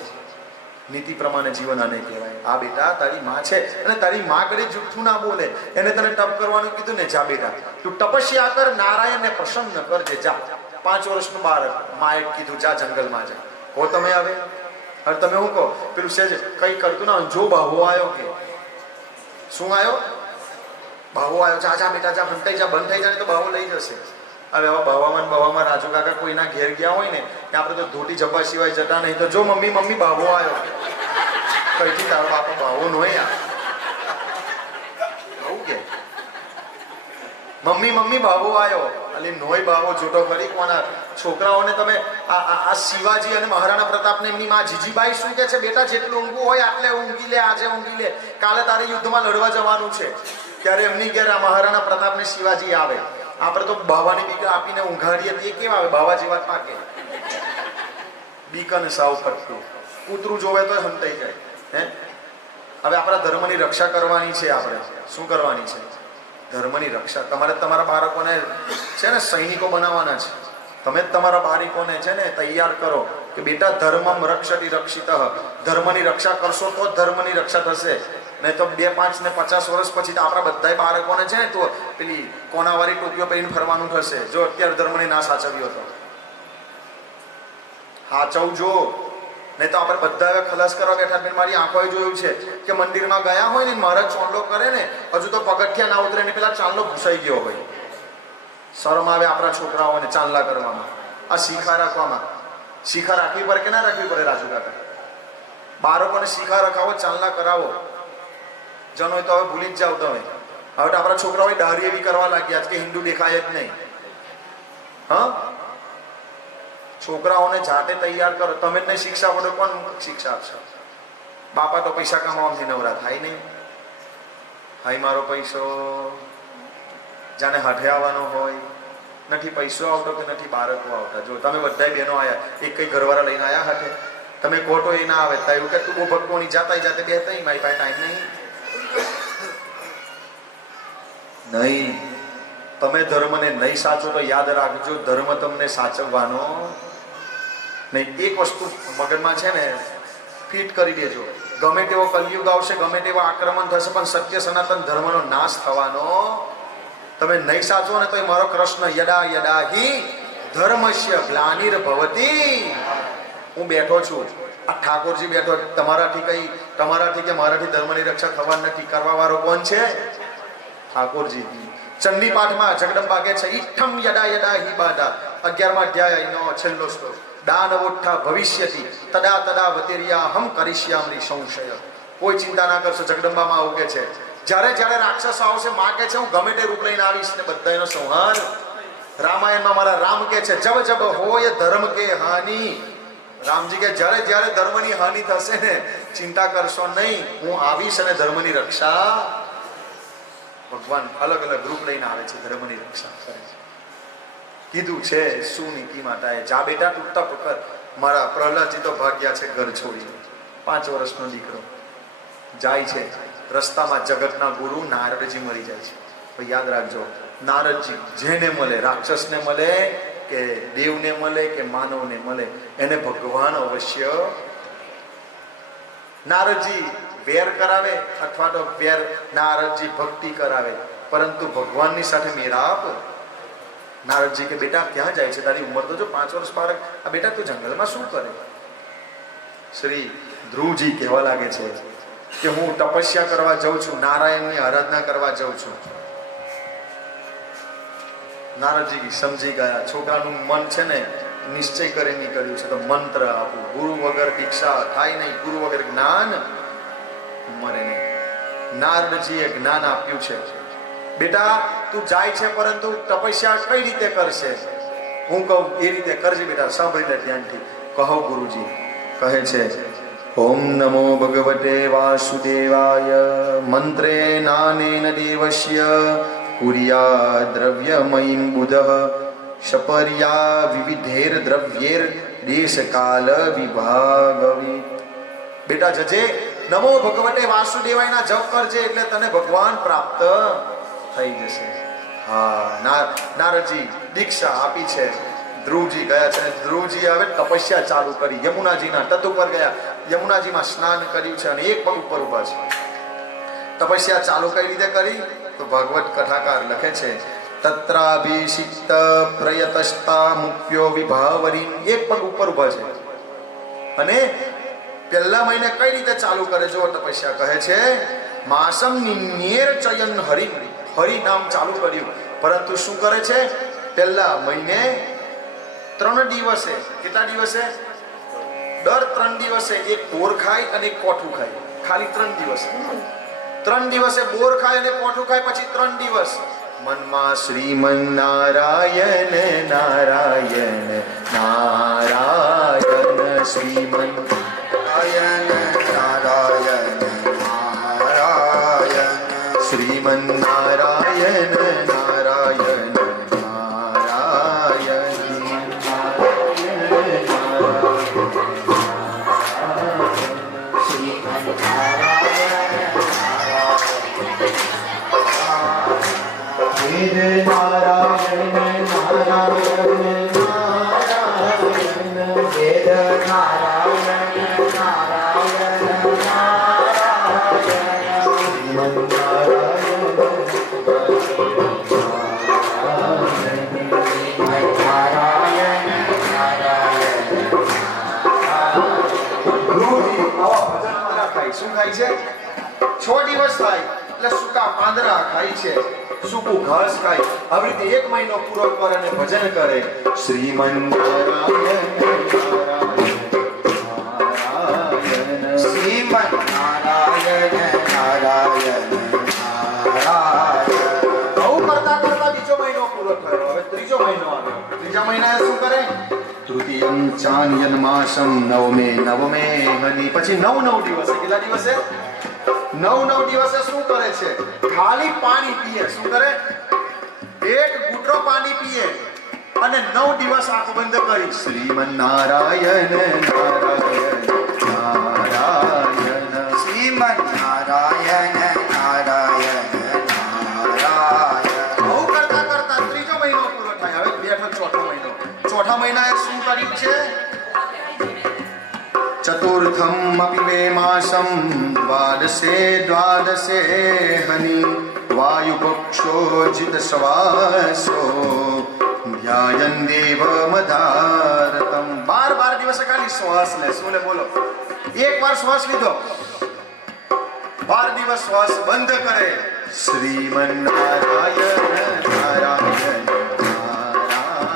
નીતિ પ્રમાણે જીવન આને કહેવાય. આ બેટા તારી માં છે, અને તારી માં કદી જુઠ્ઠું ના બોલે. એને તને તપ કરવાનું કીધું ને, જા બેટા તું તપસ્યા કર, નારાયણને પ્રસન્ન કરજે, જા. 5 વર્ષનું બાળક, માએ કીધું જા જંગલમાં જા. હો તમે આવે? હવે તમે શું કહો? પેલું સેજ કઈ કરતું ના, જો બાહુ આવ્યો કે શું આવ્યો? બાહુ આવ્યો, જા જા બેટા જા, હંતાઈ જા, બંધ થઈ જાય તો બાહુ લઈ જશે. હવે આવા બાવામાં રાજુ કાકા કોઈના ઘેર ગયા હોય ને, આપણે તો ધોતી જબ્બા સિવાય જતા નહીં. તો જો મમ્મી મમ્મી બાહુ આવ્યો, કઈથી તારો બાપો બાહુ નોય આવું કે મમ્મી મમ્મી બાહુ આવ્યો, એટલે નોય બાહુ જોટો કરી કોના છોકરાઓને. તમે આ શિવાજી અને મહારાણા પ્રતાપને એમની માં જીજીબાઈ શું કે છે? બેટા જેટલું ઊંઘવું હોય આટલે ઊંઘી લે, આજે ઊંઘી લે, કાલે તારે યુદ્ધમાં લડવા જવાનું છે. ત્યારે એમની ઘેર આ મહારાણા પ્રતાપ ને શિવાજી આવે. આપણે તો બાવાની બીક આપીને ઊંઘાડીએ, તે કેવા આવે? બાવા જેવા પાકે. બીક અને સાવ ફટતું, કૂતરું જોવે તો હંતાઈ જાય. હે, હવે આપણા ધર્મની રક્ષા કરવાની છે. આપણે શું કરવાની છે? ધર્મની રક્ષા. તમારે તમારા બાળકોને છે ને સૈનિકો બનાવવાના છે. તમે જ તમારા બાળકોને છે ને તૈયાર કરો કે બેટા ધર્મમ રક્ષતિ રક્ષિત, ધર્મની રક્ષા કરશો તો જ ધર્મની રક્ષા થશે. નહીં તો 2, 5 ને 50 વર્ષ પછી તો આપણા બધા બાળકોને છે ને તો પેલી કોનાવાળી ટોપીઓ પહેરીને ફરવાનું થશે. જો અત્યારે ધર્મની ના સાચવ્યો તો સાચવજો, નહીં તો આપણે બધા હવે ખલાસ કરવા બેઠા. મારી આંખોએ જોયું છે કે મંદિરમાં ગયા હોય ને, મહારાજ ચાંદલો કરે ને, હજુ તો પગથિયા ના ઉતરે ને પેલા ચાંદલો ઘૂસાઈ ગયો હોય. શરમ આવે આપણા છોકરાઓને ચાંદલા કરવામાં, આ શીખા રાખવામાં. શીખા રાખવી પડે કે ના રાખવી પડે રાજુ કાકા? બાળકોને શીખા રખાવો, ચાંદલા કરાવો. જનો તો હવે ભૂલી જ જાવ તમે. હવે તો આપણા છોકરાઓ દાઢી એવી કરવા લાગ્યા કે હિન્દુ દેખાય જ નહીં. હા, છોકરાઓને જાતે તૈયાર કરો. તમે જ નહીં શિક્ષા આપો તો કોણ શિક્ષા આપશે? બાપા તો પૈસા કમાવાથી નવરા થાય નહીં. હાઈ મારો પૈસો જાને હાથે આવવાનો હોય, નથી પૈસો આવતો કે નથી બાળકો આવતા. જો તમે બધા બહેનો આવ્યા, એક કઈ ઘરવાળા લઈને આવ્યા હાથે, તમે ખોટો એ ના આવે. એવું કે તું બહુ ભક્તોની જાતા જાતે બેહતા, મારી પાસે ટાઈમ નહીં. નહીં, તમે ધર્મને નહીં સાચો તો યાદ રાખજો, ધર્મ તમને સાચવવાનો નહીં. એક વસ્તુ મગજમાં છે ને ફિટ કરી દેજો. ગમે તેવો કલયુગ આવશે, ગમે તેવો આક્રમણ થશે, પણ સત્ય સનાતન ધર્મનો નાશ થવાનો. તમે નહીં સાચવો ને તો એ મારો કૃષ્ણ યદા યદા હિ ધર્મસ્ય ગ્લાનિર્ભવતી. હું બેઠો છું, આ ઠાકોરજી બેઠો. તમારાથી કે મારાથી ધર્મની રક્ષા થવા નથી. કરવા વાળો કોણ છે? ઠાકોરજી. ચંડી પાઠમાં જગદંબા કહે છે ઈઠમ યદા યદા હિ બાધા, 11મા અધ્યાયનો છેલ્લો શ્લોક. દાનવોત્થા ભવિષ્યતિ તદા તદા વતિર્યા હમ કરિષ્યામિ સંશય. કોઈ ચિંતા ના કરશો. જગદંબામાં આવું કે છે જ્યારે જ્યારે રાક્ષસો આવશે, માં કે છે હું ગમે તે રૂપ લઈને આવીશ ને બધાનો સંહાર. રામાયણમાં મારા રામ કે છે જબ જબ હોય ધર્મ કે હાનિ. રામજી કે જ્યારે જ્યારે ધર્મની હાનિ થશે ને, ચિંતા કરશો નહીં, હું આવીશ અને ધર્મની રક્ષા. ભગવાન અલગ અલગ રૂપ લઈને આવે છે, ધર્મની રક્ષા કરે છે. કીધું છે સુનીતિ માતાએ, જા બેટા તું તપ કર. મારા પ્રહલાદજી તો ભાગ્યા છે ઘર છોડીને. 5 વર્ષનો દીકરો જાય છે, રસ્તામાં જગતના ગુરુ નારદજી મરી જાય છે. તો યાદ રાખજો, નારદજી જેને મળે, રાક્ષસને મળે કે દેવને મળે કે માનવને મળે, એને ભગવાન અવશ્ય. નારદજી વેર કરાવે અથવા તો વેર નારદજી ભક્તિ કરાવે, પરંતુ ભગવાનની સાથે મેરાપ. નારદજી કે બેટા ક્યાં જાય છે, તારી ઉંમર તો જો 5 વર્ષ બાળક, આ બેટા તું જંગલમાં શું કરે? શ્રી ધ્રુવજી કહેવા લાગે છે કે હું તપસ્યા કરવા જાઉં છું, નારાયણની આરાધના કરવા જાઉં છું. નારદજી સમજી ગયા, છોકરાનું મન છે ને નિશ્ચય કરી નીકળ્યું છે, તો મંત્ર આપું. ગુરુ વગર દીક્ષા થાય નહીં, ગુરુ વગર જ્ઞાન મરે નહીં. નારદજીએ જ્ઞાન આપ્યું છે. બેટા તું જાય છે, પરંતુ તપસ્યા કઈ રીતે કરશે? હું કહું એ રીતે કરજે બેટા, સાંભળી લે ધ્યાનથી. કહો ગુરુજી. કહે છે, ઓમ નમો ભગવતે વાસુદેવાય મંત્રે નાનેન દેવસ્ય કુર્યા દ્રવ્યમયીમ બુધઃ શપર્યા વિવિધેર દ્રવ્યેર દેશકાલ વિભાગવી. બેટા જજે, નમો ભગવતે વાસુદેવાયના જપ કરજે, એટલે તને ભગવાન પ્રાપ્ત થઈ જશે. હા, નારદજી દીક્ષા આપી છે. ધ્રુવજી ગયા છે, ધ્રુવજી હવે તપસ્યા ચાલુ કરી. યમુનાજીના તટ ઉપર ગયા, યમુનાજીમાં સ્નાન કર્યું છે અને એક પગ ઉપર ઉભા છે. તપસ્યા ચાલુ કઈ રીતે કરી? તો ભાગવત કથાકાર લખે છે, તત્રાભિષિક્ત પ્રયતસ્તા મુક્યો વિભાવરી. એક પગ ઉપર ઉભા છે અને પહેલા મહિને કઈ રીતે ચાલુ કરે? જો તપસ્યા કહે છે, માસમ નિન્યેર ચયન હરિ. હરિ નામ ચાલુ કર્યું, પરંતુ શું કરે છે? પહેલા મહિને 3 દિવસે, કેટલા દિવસે? દર 3 દિવસે એક બોર ખાય અને એક કોઠું ખાય. ખાલી 3 દિવસે. 3 દિવસે બોર ખાય અને કોઠું ખાય, પછી 3 દિવસ મનમાં શ્રીમન નારાયણ નારાયણ નારાયણ શ્રીમન નારાયણ નારાયણ નારાયણ શ્રીમન નારાયણ નારાયણ શું ખાય છે? 6 દિવસ થાય એટલે સૂકા પાંદડા ખાય છે, સૂકું ઘાસ ખાય. આવી રીતે 1 મહિનો પૂરો કરે અને ભજન કરે. શ્રીમન નારાયણ શ્રીમન નારાયણ નારાયણ નારાયણ. આવું કરતા કરતા બીજો મહિનો પૂરો થયો. હવે ત્રીજો મહિનો આવ્યો. ત્રીજા મહિનાએ શું કરે? તૃતીયમ ચાન્યન માસમ નવમે હની. પછી 9 દિવસે, કેટલા દિવસે? 9 દિવસે શું કરે છે? ખાલી પાણી પીએ. શું કરે? એક ઘૂંટડો પાણી પીએ અને 9 દિવસ આંખ બંધ કરી. શ્રીમન નારાયણ નારાયણ નારાયણ શ્રીમન નારાયણ નારાયણ નારાયણ. આવું કરતા કરતા ત્રીજો મહિનો પૂરો થાય. હવે બેઠો ચોથો મહિનો. ચોથા મહિનાએ શું કર્યું છે? ચતુર્થમ અપિ વે માસમ દ્વાદશે હની વાયુપક્ષો જિત શ્વાસો ધ્યાયન દેવ મધારતમ. 12 દિવસે ખાલી શ્વાસ લે. શું લે? બોલો. એક વાર શ્વાસ લીધો, 12 દિવસ શ્વાસ બંધ કરે. શ્રીમન નારાયણ નારાયણ નારાયણ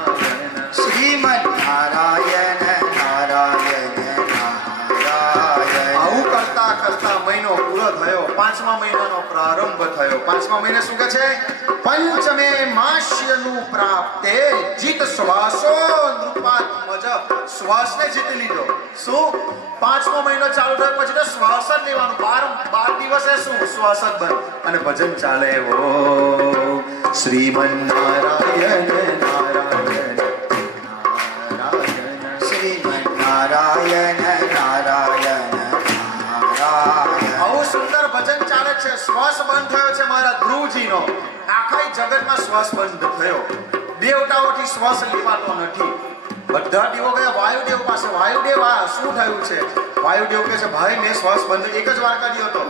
શ્રીમન નારાયણ નારાયણ નારાયણ. આવું કરતા કરતા મહિનો પૂરો થયો. 5મા મહિનાનો પ્રારંભ થયો. 5મા મહિને શું કહે છે? પંચમે માસ્યનું પ્રાપ્તે જીત શ્વાસો નૃપાત્મજ. શ્વાસને જીતી લીધો. શું? 5મો મહિનો ચાલુ થયો પછી તો શ્વાસ જ લેવાનું. 12 દિવસે શું? શ્વાસ જ બંધ અને ભજન ચાલે. ઓ શ્રીમન નારાયણ નારાયણ નારાયણ શ્રીમન નારાયણ નારાયણ નારાયણ. આવું સુંદર શ્વાસ બંધ થયો છે મારા ધ્રુવજીનો. આખા જગતમાં શ્વાસ બંધ થયો. દેવતાઓથી શ્વાસ લેવાતો નથી. બધા દેવો ગયા વાયુદેવ પાસે. વાયુદેવ આ શું થયું છે? વાયુદેવ કહે છે ભાઈ મેં શ્વાસ બંધ એક જ વાર કર્યો હતો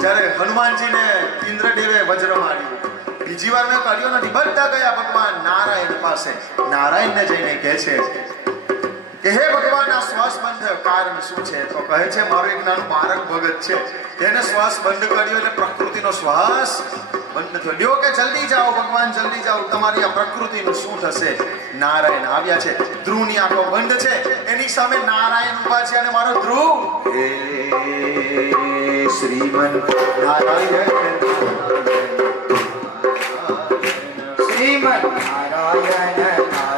જ્યારે હનુમાનજીને ઇન્દ્રદેવે વજ્ર માર્યું. બીજી વાર મેં કર્યો નથી. બધા ગયા ભગવાન નારાયણ પાસે. નારાયણને જઈને કહે છે કે હે ભગવાન આ શ્વાસ બંધ થયો કારણ શું છે? તો કહે છે મારો એક નાનો બાળક ભગત છે તેને શ્વાસ બંધ કર્યો એટલે પ્રકૃતિનો શ્વાસ બંધ થયો. દેવો કે જલ્દી જાઓ ભગવાન જલ્દી જાઓ તમારી આ પ્રકૃતિનું શું થશે? નારાયણ આવ્યા છે. ધ્રુવની આંખો બંધ છે એની સામે નારાયણ ઊભા છે અને મારો ધ્રુવ હે શ્રીમન નારાયણ શ્રીમન નારાયણ નારાયણ